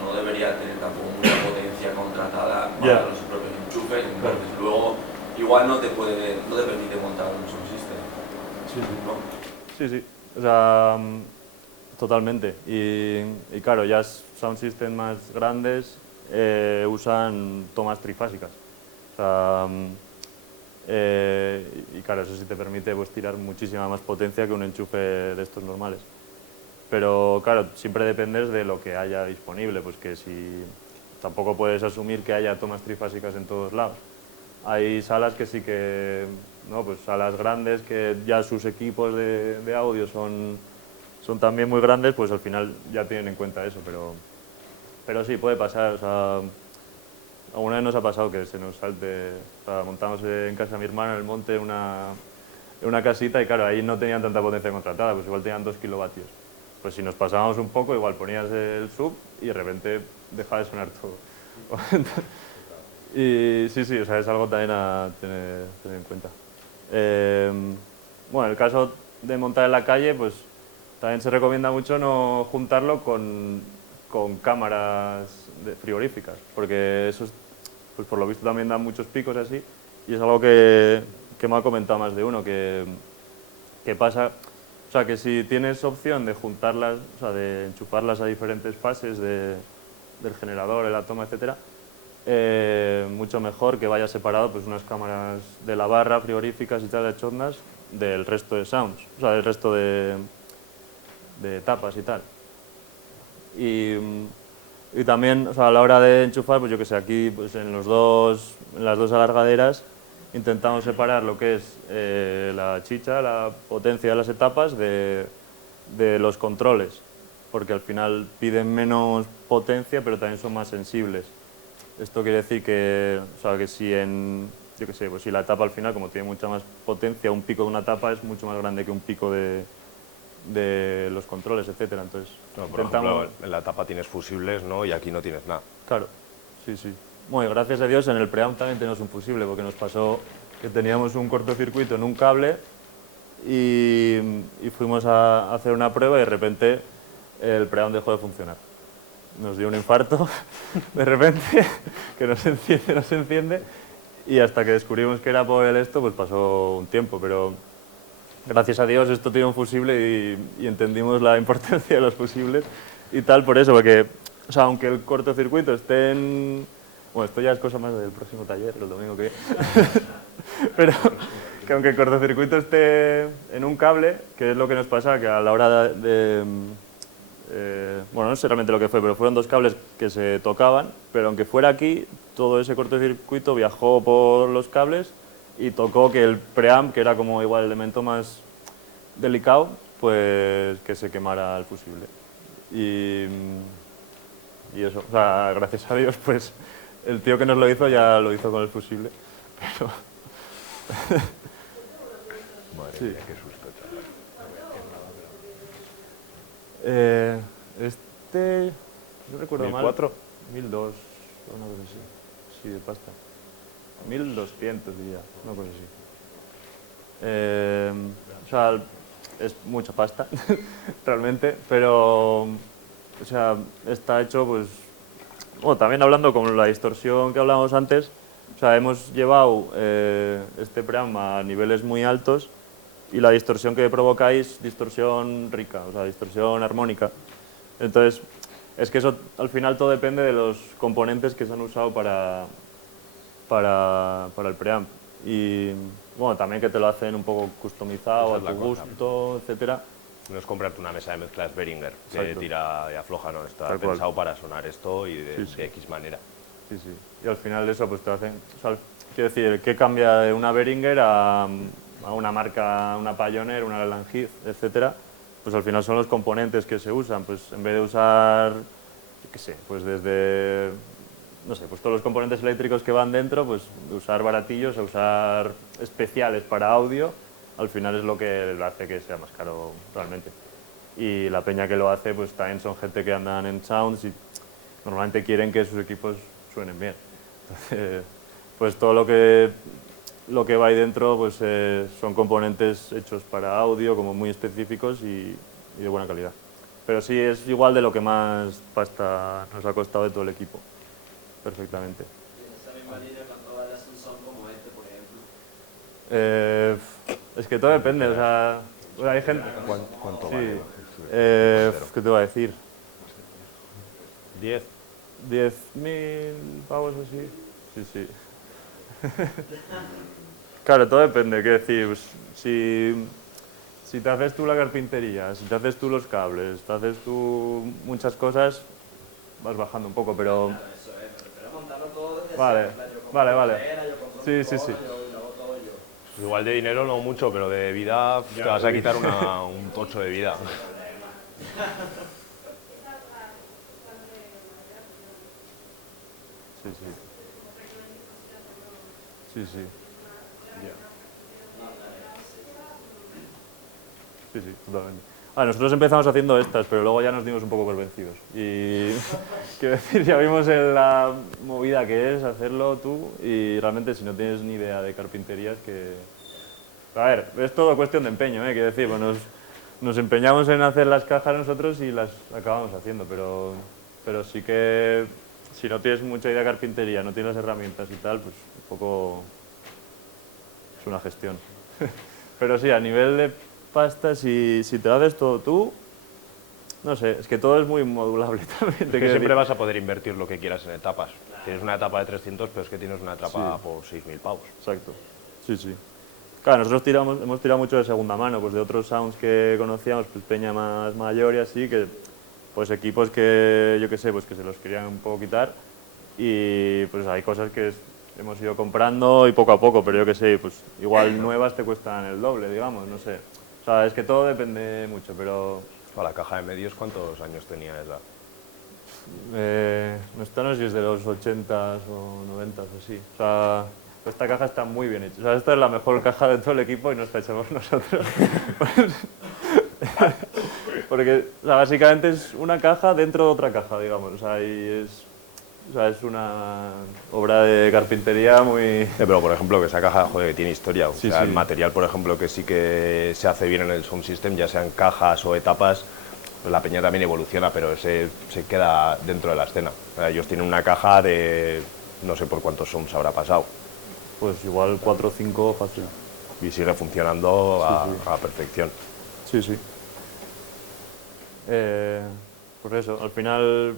no debería tener tampoco mucha potencia contratada para los propios enchufes, entonces luego igual no te permite montar un sound system. Sí. ¿No? Sí. O sea, Totalmente. Y claro, ya sound system más grandes usan tomas trifásicas. O sea, y claro, eso sí te permite pues, tirar muchísima más potencia que un enchufe de estos normales. Pero claro, siempre dependes de lo que haya disponible, pues que si tampoco puedes asumir que haya tomas trifásicas en todos lados. Hay salas que sí que, ¿no? Pues salas grandes que ya sus equipos de audio son también muy grandes, pues al final ya tienen en cuenta eso, pero sí, puede pasar. O sea, alguna vez nos ha pasado que se nos salte, o sea, montamos en casa de mi hermana en el monte una casita y claro, ahí no tenían tanta potencia contratada, pues igual tenían 2 kilovatios. Pues si nos pasábamos un poco, igual ponías el sub y de repente dejaba de sonar todo. Y sí, o sea, es algo también a tener en cuenta. Bueno, en el caso de montar en la calle, pues también se recomienda mucho no juntarlo con cámaras frigoríficas, porque eso, pues por lo visto también dan muchos picos así, y es algo que me ha comentado más de uno, que pasa, o sea, que si tienes opción de juntarlas, o sea, de enchufarlas a diferentes fases del generador, la toma, etcétera, mucho mejor que vaya separado pues unas cámaras de la barra frigoríficas y tal de chondas del resto de sounds, o sea, del resto de tapas y tal. Y también, o sea, a la hora de enchufar, pues yo que sé, aquí pues en las dos alargaderas intentamos separar lo que es la chicha, la potencia de las etapas de los controles, porque al final piden menos potencia pero también son más sensibles. Esto quiere decir que, o sea, que si yo que sé, pues si la etapa al final, como tiene mucha más potencia, un pico de una etapa es mucho más grande que un pico de los controles, etcétera. Entonces, no, por ejemplo, en la etapa tienes fusibles, ¿no? Y aquí no tienes nada. Claro, sí. Bueno, y gracias a Dios en el preamp también tenemos un fusible, porque nos pasó que teníamos un cortocircuito en un cable y fuimos a hacer una prueba y de repente el preamp dejó de funcionar. Nos dio un infarto de repente, que no se enciende, y hasta que descubrimos que era por esto, pues pasó un tiempo, pero gracias a Dios esto tiene un fusible y entendimos la importancia de los fusibles y tal por eso, porque, o sea, aunque el cortocircuito esté en... Bueno, esto ya es cosa más del próximo taller, el domingo que pero que aunque el cortocircuito esté en un cable, que es lo que nos pasa, que a la hora bueno, no sé realmente lo que fue, pero fueron dos cables que se tocaban, pero aunque fuera aquí, todo ese cortocircuito viajó por los cables y tocó que el preamp, que era como igual el elemento más delicado, pues que se quemara el fusible. Y eso, o sea, gracias a Dios, pues el tío que nos lo hizo ya lo hizo con el fusible, pero... Madre sí. mía, qué susto, chaval. Yo recuerdo mal. ¿1004? 1002, una cosa así. Sí, de pasta. 1200 diría, una cosa así. O sea, es mucha pasta, realmente, pero, o sea, está hecho, pues, bueno, también hablando con la distorsión que hablábamos antes, o sea, hemos llevado este preamp a niveles muy altos y la distorsión que provocáis, distorsión rica, o sea, distorsión armónica. Entonces, es que eso al final todo depende de los componentes que se han usado para el preamp. Y bueno, también que te lo hacen un poco customizado, a tu gusto, etcétera. No es comprarte una mesa de mezclas Behringer que Exacto. tira y afloja, no, está Tal pensado cual. para sonar esto y de X manera. Sí. Y al final eso pues te hacen... O sea, quiero decir, ¿qué cambia de una Behringer a una marca, una Pioneer, una Langith, etcétera? Pues al final son los componentes que se usan. Pues en vez de usar, yo qué sé, pues desde... No sé, pues todos los componentes eléctricos que van dentro, pues de usar baratillos a usar especiales para audio, al final es lo que lo hace que sea más caro realmente. Y la peña que lo hace, pues también son gente que andan en sounds y normalmente quieren que sus equipos suenen bien. Entonces, pues todo lo que va ahí dentro pues, son componentes hechos para audio, como muy específicos y de buena calidad. Pero sí es igual de lo que más pasta nos ha costado de todo el equipo. Perfectamente. Y en esa misma línea, ¿cuánto vale un son como este, por ejemplo? Es que todo depende, o sea, hay gente... ¿Cuánto sí. vale? ¿Qué te voy a decir? 10. 10.000 pavos así. Sí, sí. Claro, todo depende, qué decir, pues, si te haces tú la carpintería, si te haces tú los cables, te haces tú muchas cosas, vas bajando un poco, pero... Claro, eso es, me refiero a montarlo todo desde Vale, cero, en plan, yo compro vale, la vale. madera, yo compro Sí, mi sí, cola, sí. yo lo hago todo yo. Pues igual de dinero no mucho, pero de vida te vas a quitar un tocho de vida. Sí, sí. Sí, sí. Sí, sí, totalmente. Nosotros empezamos haciendo estas, pero luego ya nos dimos un poco por vencidos. Y quiero decir, ya vimos la movida que es hacerlo tú y realmente si no tienes ni idea de carpintería es que... A ver, es todo cuestión de empeño, quiero decir, pues nos empeñamos en hacer las cajas nosotros y las acabamos haciendo, pero sí que si no tienes mucha idea de carpintería, no tienes las herramientas y tal, pues un poco es una gestión. Pero sí, a nivel de pasta, si te lo haces todo tú, no sé, es que todo es muy modulable también. Que siempre vas a poder invertir lo que quieras en etapas. Tienes una etapa de 300, pero es que tienes una etapa por 6.000 pavos. Exacto, sí, sí. Claro, nosotros hemos tirado mucho de segunda mano, pues de otros sounds que conocíamos, pues peña más mayor y así, que pues equipos que, yo qué sé, pues que se los querían un poco quitar y pues hay cosas que hemos ido comprando y poco a poco, pero yo qué sé, pues igual nuevas te cuestan el doble, digamos, no sé. O sea, es que todo depende mucho, pero... La caja de medios, ¿cuántos años tenía esa? No sé si es de los 80s o 90s o así. O sea, esta caja está muy bien hecha. O sea, esta es la mejor caja de todo el equipo y no está hecha por nosotros. Porque, o sea, básicamente es una caja dentro de otra caja, digamos. O sea, es una obra de carpintería muy... Pero, por ejemplo, que esa caja, joder, que tiene historia. Sí, o sea, sí. el material, por ejemplo, que sí que se hace bien en el sound system, ya sean cajas o etapas, pues la peña también evoluciona, pero se queda dentro de la escena. O sea, ellos tienen una caja de... no sé por cuántos sounds habrá pasado. Pues igual 4 o 5 fácil. Y sigue funcionando Sí, a perfección. Sí, sí. Pues eso, al final,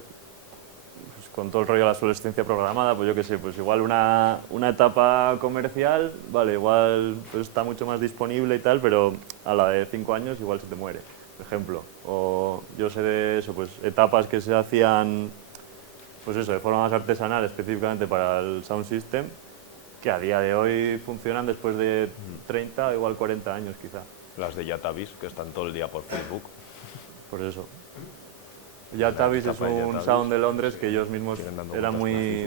pues con todo el rollo de la obsolescencia programada, pues yo qué sé, pues igual una etapa comercial, vale, igual pues está mucho más disponible y tal, pero a la de 5 años igual se te muere, por ejemplo. O yo sé de eso, pues etapas que se hacían, pues eso, de forma más artesanal, específicamente para el sound system, que a día de hoy funcionan después de 30 o igual 40 años quizá. Las de Yatavis, que están todo el día por Facebook. Por eso. Yatavis es un sound de Londres que ellos mismos eran muy...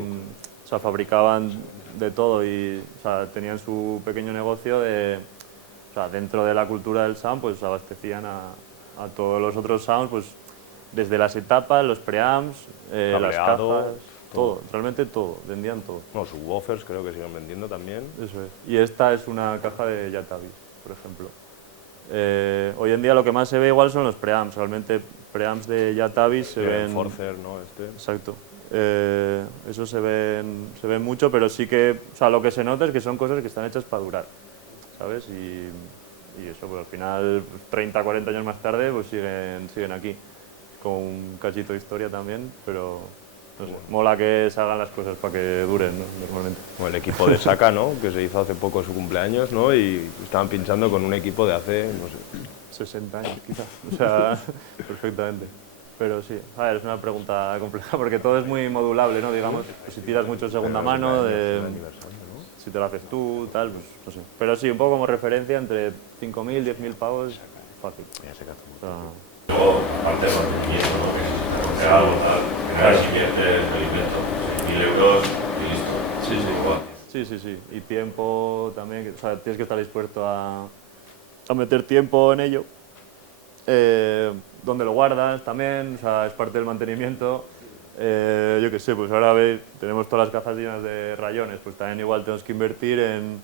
O sea, fabricaban de todo y o sea, tenían su pequeño negocio de... O sea, dentro de la cultura del sound, pues abastecían a todos los otros sounds, pues desde las etapas, los preamps, las cajas, todo, realmente todo, vendían todo. Los subwoofers creo que siguen vendiendo también. Eso es. Y esta es una caja de Yatavis, por ejemplo. Hoy en día lo que más se ve igual son los preamps, realmente preamps de Yatavis se ven... Forcer, ¿no? Exacto. Eso se ven mucho, pero sí que, o sea, lo que se nota es que son cosas que están hechas para durar, ¿sabes? Y eso, pues al final, pues, 30, 40 años más tarde, pues siguen aquí, con un cachito de historia también, pero no sé, mola que se hagan las cosas para que duren, ¿no? Normalmente. Como el equipo de Saka, ¿no? Que se hizo hace poco su cumpleaños, ¿no? Y estaban pinchando con un equipo de hace, no sé... 60 años, quizás. O sea, perfectamente. Pero sí, a ver, es una pregunta compleja porque todo es muy modulable, ¿no? Digamos, pues si tiras mucho en segunda mano, si te lo haces tú, tal, pues no sé. Pero sí, un poco como referencia, entre 5.000 y 10.000 pavos, fácil. Ya se caza mucho. Luego, aparte de mantenimiento, ¿no? Que si te hacer algo, tal, al final si inviertes el invento, 6.000 euros y listo. Sí, sí, igual. Sí. Y tiempo también, o sea, tienes que estar dispuesto a meter tiempo en ello. Donde lo guardas también, o sea, es parte del mantenimiento. Yo qué sé, pues ahora tenemos todas las cajas llenas de rayones, pues también igual tenemos que invertir en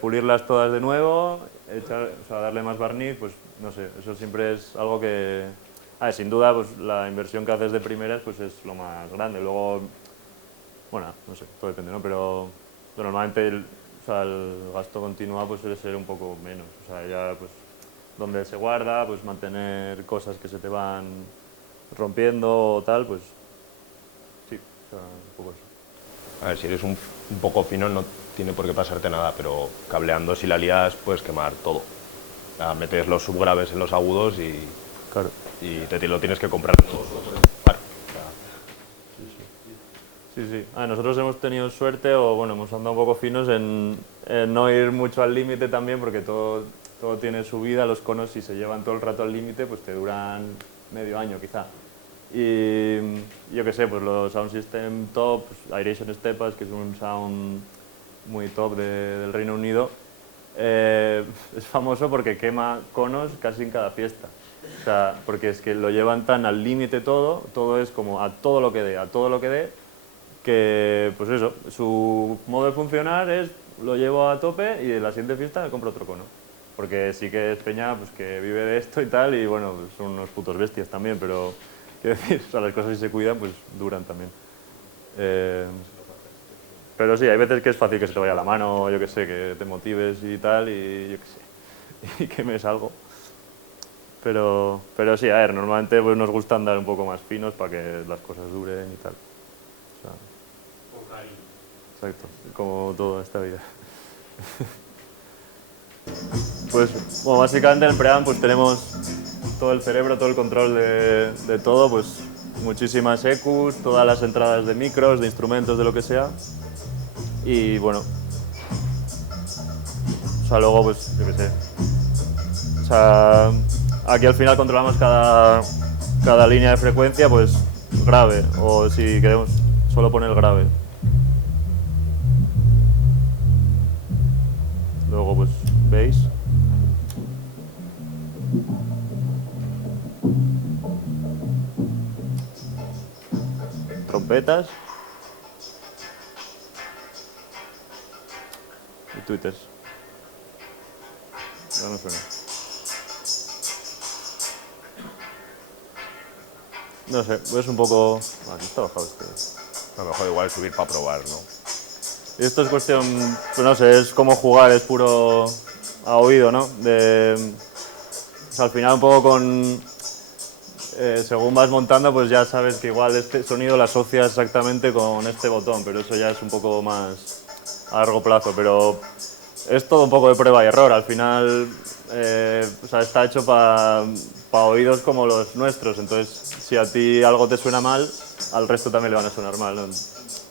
pulirlas todas de nuevo, o sea, darle más barniz, pues no sé, eso siempre es algo que... sin duda, pues la inversión que haces de primeras pues es lo más grande. Luego, bueno, no sé, todo depende, ¿no? Pero normalmente el gasto continuado pues suele ser un poco menos. O sea, ya pues donde se guarda, pues mantener cosas que se te van rompiendo o tal, pues sí, o sea, un poco eso. A ver, si eres un poco fino no tiene por qué pasarte nada, pero cableando si la lías puedes quemar todo. O sea, metes los subgraves en los agudos y, claro, y lo tienes que comprar todo. Sí, sí. Nosotros hemos tenido suerte, o bueno, hemos andado un poco finos en no ir mucho al límite también, porque todo tiene su vida, los conos si se llevan todo el rato al límite, pues te duran medio año quizá. Y yo qué sé, pues los Sound System top, pues, Aeration Stepas, que es un sound muy top del Reino Unido, es famoso porque quema conos casi en cada fiesta. O sea, porque es que lo llevan tan al límite todo es como a todo lo que dé, que pues eso, su modo de funcionar es lo llevo a tope y en la siguiente fiesta me compro otro cono. Porque sí que es peña pues, que vive de esto y tal, y bueno, pues, son unos putos bestias también, pero quiero decir, o sea, las cosas si se cuidan, pues duran también. Pero sí, hay veces que es fácil que se te vaya la mano, yo que sé, que te motives y tal, y yo que sé, y quemes algo. Pero sí, a ver, normalmente pues, nos gusta andar un poco más finos para que las cosas duren y tal. O sea, Con cariño. exacto, como todo en esta vida. Pues, bueno, básicamente en el preamp pues tenemos todo el cerebro, todo el control de todo, pues muchísimas EQs, todas las entradas de micros, de instrumentos, de lo que sea. Y bueno, o sea, luego pues, yo qué sé. O sea, aquí al final controlamos cada línea de frecuencia, pues grave, o si queremos solo poner grave. Luego pues, bass. Trompetas. Y tweeters. Ya no suena. No sé, es un poco... Aquí está bajado este. A lo mejor igual subir para probar, ¿no? Esto es cuestión, pues no sé, es como jugar, es puro a oído, ¿no? O sea, al final un poco con... según vas montando, pues ya sabes que igual este sonido lo asocias exactamente con este botón, pero eso ya es un poco más a largo plazo, pero es todo un poco de prueba y error. Al final, o sea, está hecho para oídos como los nuestros, entonces si a ti algo te suena mal, al resto también le van a sonar mal, ¿no?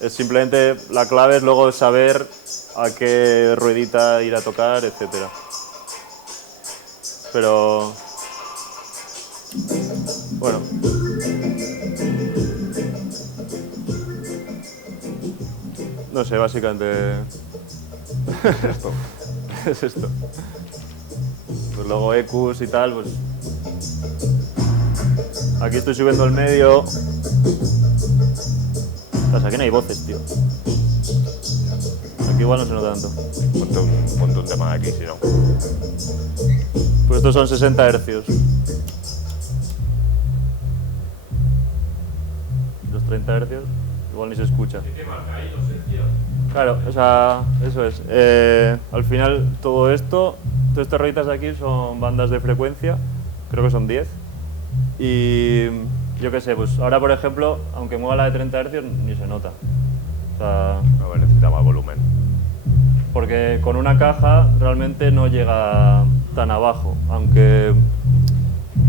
Es simplemente, la clave es luego saber a qué ruedita ir a tocar, etcétera. Pero bueno. No sé, básicamente es esto. Es esto. Pues luego EQs y tal, pues aquí estoy subiendo el medio. Pasa, aquí no hay voces, tío. Aquí igual no se nota tanto. Ponte un tema de aquí, si no. Pues estos son 60 hercios. Los 30 hercios igual ni se escucha. ¿Qué marca ahí los hercios? Claro, o sea, eso es. Al final todo esto, todas estas rueditas de aquí son bandas de frecuencia, creo que son 10. Y yo qué sé, pues ahora por ejemplo, aunque mueva la de 30 Hz, ni se nota. O sea, A ver, necesita más volumen. porque con una caja realmente no llega tan abajo, aunque,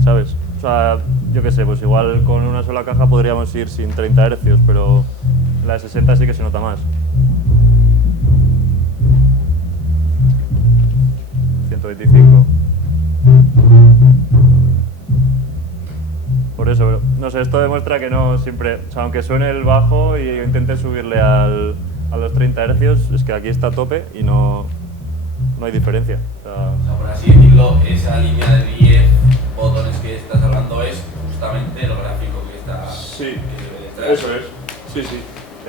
¿sabes? O sea, yo qué sé, pues igual con una sola caja podríamos ir sin 30 Hz, pero la de 60 sí que se nota más. 125. Por eso, pero, no sé, esto demuestra que no siempre, o sea, aunque suene el bajo y intente subirle a los 30 Hz, es que aquí está a tope y no hay diferencia. O sea, por así decirlo, esa línea de 10 botones que estás hablando es justamente el gráfico que está sí, detrás. eso es. Sí, sí.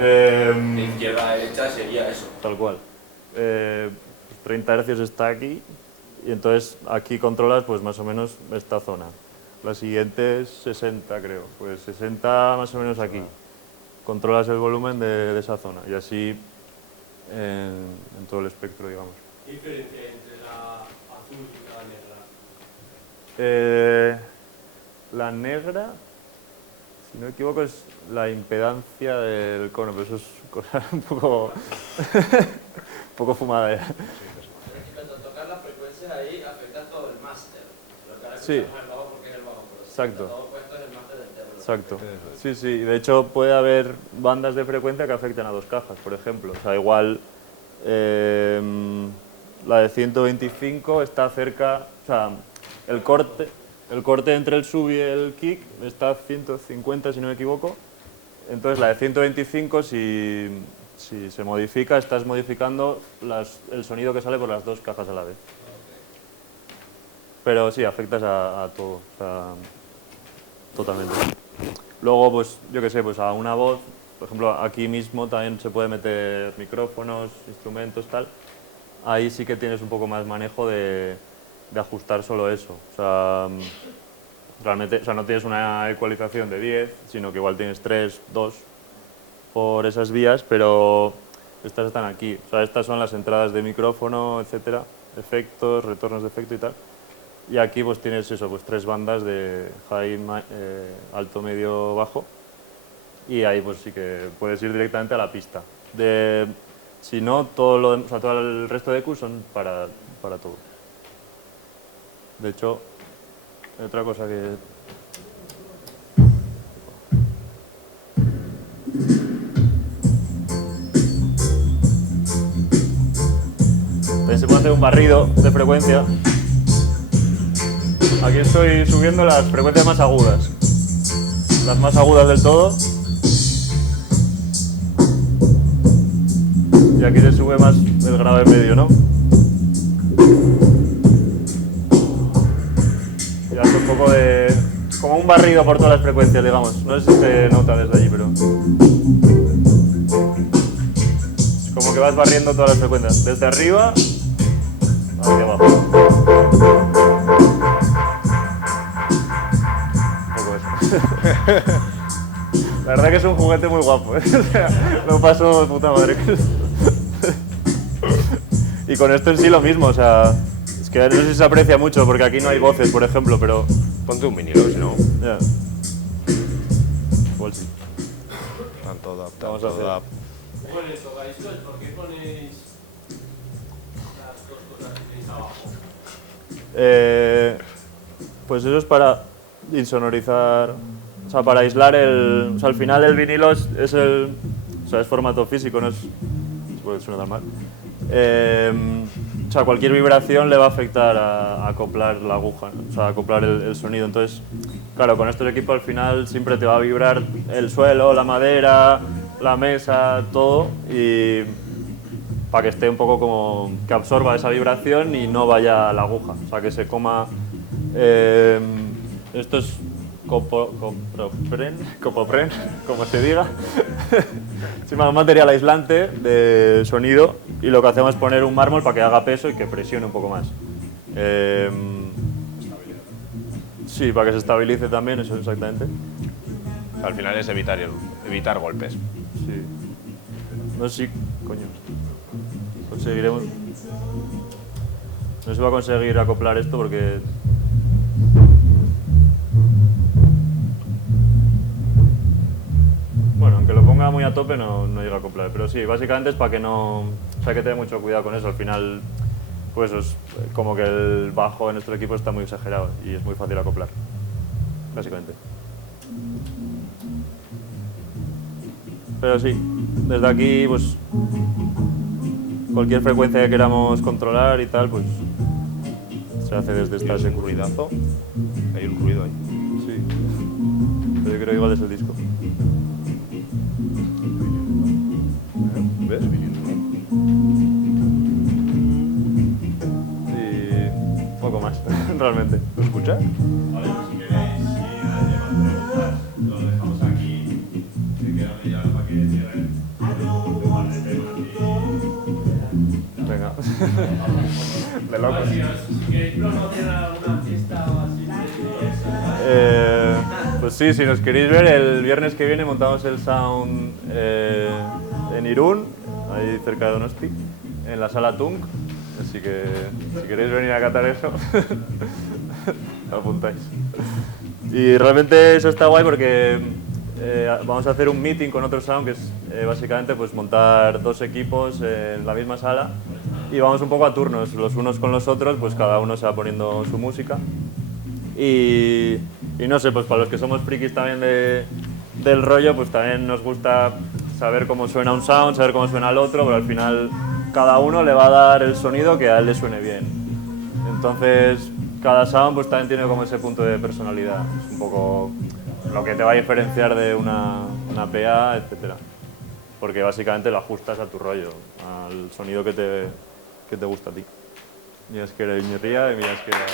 De izquierda a derecha sería eso. Tal cual. 30 Hz está aquí y entonces aquí controlas pues más o menos esta zona. La siguiente es 60 creo, pues 60 más o menos aquí. Controlas el volumen de esa zona y así en todo el espectro, digamos. ¿Qué diferencia hay entre la azul y la negra? La negra, si no me equivoco, es la impedancia del cono, pero eso es cosa un poco, un poco fumada ya. Pero es que cuando tocas las frecuencias ahí afecta todo el máster. Lo que ahora Sí. escuchamos el bajo porque es el bajo, pero si Exacto. está todo puesto es el máster entero. Exacto. Sí, sí. De hecho, puede haber bandas de frecuencia que afecten a dos cajas, por ejemplo. O sea, igual la de 125 está cerca, o sea, el corte entre el sub y el kick está a 150, si no me equivoco. Entonces, la de 125, si se modifica, estás modificando el sonido que sale por las dos cajas a la vez. Pero sí, afectas a todo, o sea, totalmente. Luego, pues, yo qué sé, pues a una voz, por ejemplo, aquí mismo también se puede meter micrófonos, instrumentos, tal. Ahí sí que tienes un poco más manejo de ajustar solo eso. O sea, realmente, o sea, no tienes una ecualización de 10, sino que igual tienes 3, 2 por esas vías, pero estas están aquí. O sea, estas son las entradas de micrófono, etcétera, efectos, retornos de efecto y tal. Y aquí pues tienes eso, pues 3 bandas de high, alto, medio, bajo. Y ahí pues sí que puedes ir directamente a la pista. Si no, todo el resto de EQs son para todo. De hecho, otra cosa que... También se puede hacer un barrido de frecuencia. Aquí estoy subiendo las frecuencias más agudas. Las más agudas del todo. Y aquí se sube más el grave medio, ¿no? Y hace un poco de... como un barrido por todas las frecuencias, digamos. No sé si se nota desde allí, pero... es como que vas barriendo todas las frecuencias. Desde arriba hacia abajo. Un poco eso. La verdad que es un juguete muy guapo, ¿eh? O sea, lo paso de puta madre. Y con esto en sí lo mismo, o sea, es que no sé si se aprecia mucho porque aquí no hay voces, por ejemplo, pero... Ponte un vinilo, si no. Ya. Igual sí. Tanto DAP, Vamos a tanto hacer. DAP. Con el tocadiscos, ¿por qué ponéis las dos cosas que tenéis abajo? Pues eso es para insonorizar, o sea, para aislar el... O sea, al final el vinilo es formato físico, no es... Puede sonar mal. O sea, cualquier vibración le va a afectar a acoplar la aguja, ¿no? O sea, a acoplar el sonido. Entonces, claro, con estos equipos al final siempre te va a vibrar el suelo, la madera, la mesa, todo, y para que esté un poco como que absorba esa vibración y no vaya a la aguja, o sea, que se coma... esto es copopren, como se diga. Es un material aislante de sonido y lo que hacemos es poner un mármol para que haga peso y que presione un poco más. Sí, para que se estabilice también, eso exactamente. O sea, al final es evitar golpes. Sí. No sé si... coño. Conseguiremos... No se va a conseguir acoplar esto porque... Bueno, aunque lo ponga muy a tope no llega a acoplar, pero sí, básicamente es para que no... O sea, hay que tener mucho cuidado con eso, al final pues es como que el bajo en nuestro equipo está muy exagerado y es muy fácil acoplar, básicamente. Pero sí, desde aquí pues cualquier frecuencia que queramos controlar y tal, pues se hace desde esta ¿Ese ruidazo? Hay un ruido ahí. Sí, pero yo creo que igual es el disco. ¿Ves? Y poco más, realmente. ¿Lo escuchas? Vale, pues si queréis, si hay más preguntas, lo dejamos aquí. Se queda media hora para que cierren. Igual de temas Venga. De locos. Si queréis promocionar alguna fiesta o así, Pues sí, si nos queréis ver, el viernes que viene montamos el Sound en Irún, ahí cerca de Donosti, en la sala Tunk. Así que si queréis venir a catar eso. apuntáis. Y realmente eso está guay porque vamos a hacer un meeting con otro sound que es básicamente pues montar 2 equipos en la misma sala y vamos un poco a turnos, los unos con los otros, pues cada uno se va poniendo su música y no sé, pues para los que somos frikis también del rollo, pues también nos gusta saber cómo suena un sound, saber cómo suena el otro, pero al final cada uno le va a dar el sonido que a él le suene bien. Entonces cada sound pues también tiene como ese punto de personalidad, es un poco lo que te va a diferenciar de una PA, etc. Porque básicamente lo ajustas a tu rollo, al sonido que te gusta a ti. Mira, es que era Iñurría y mira, es que era...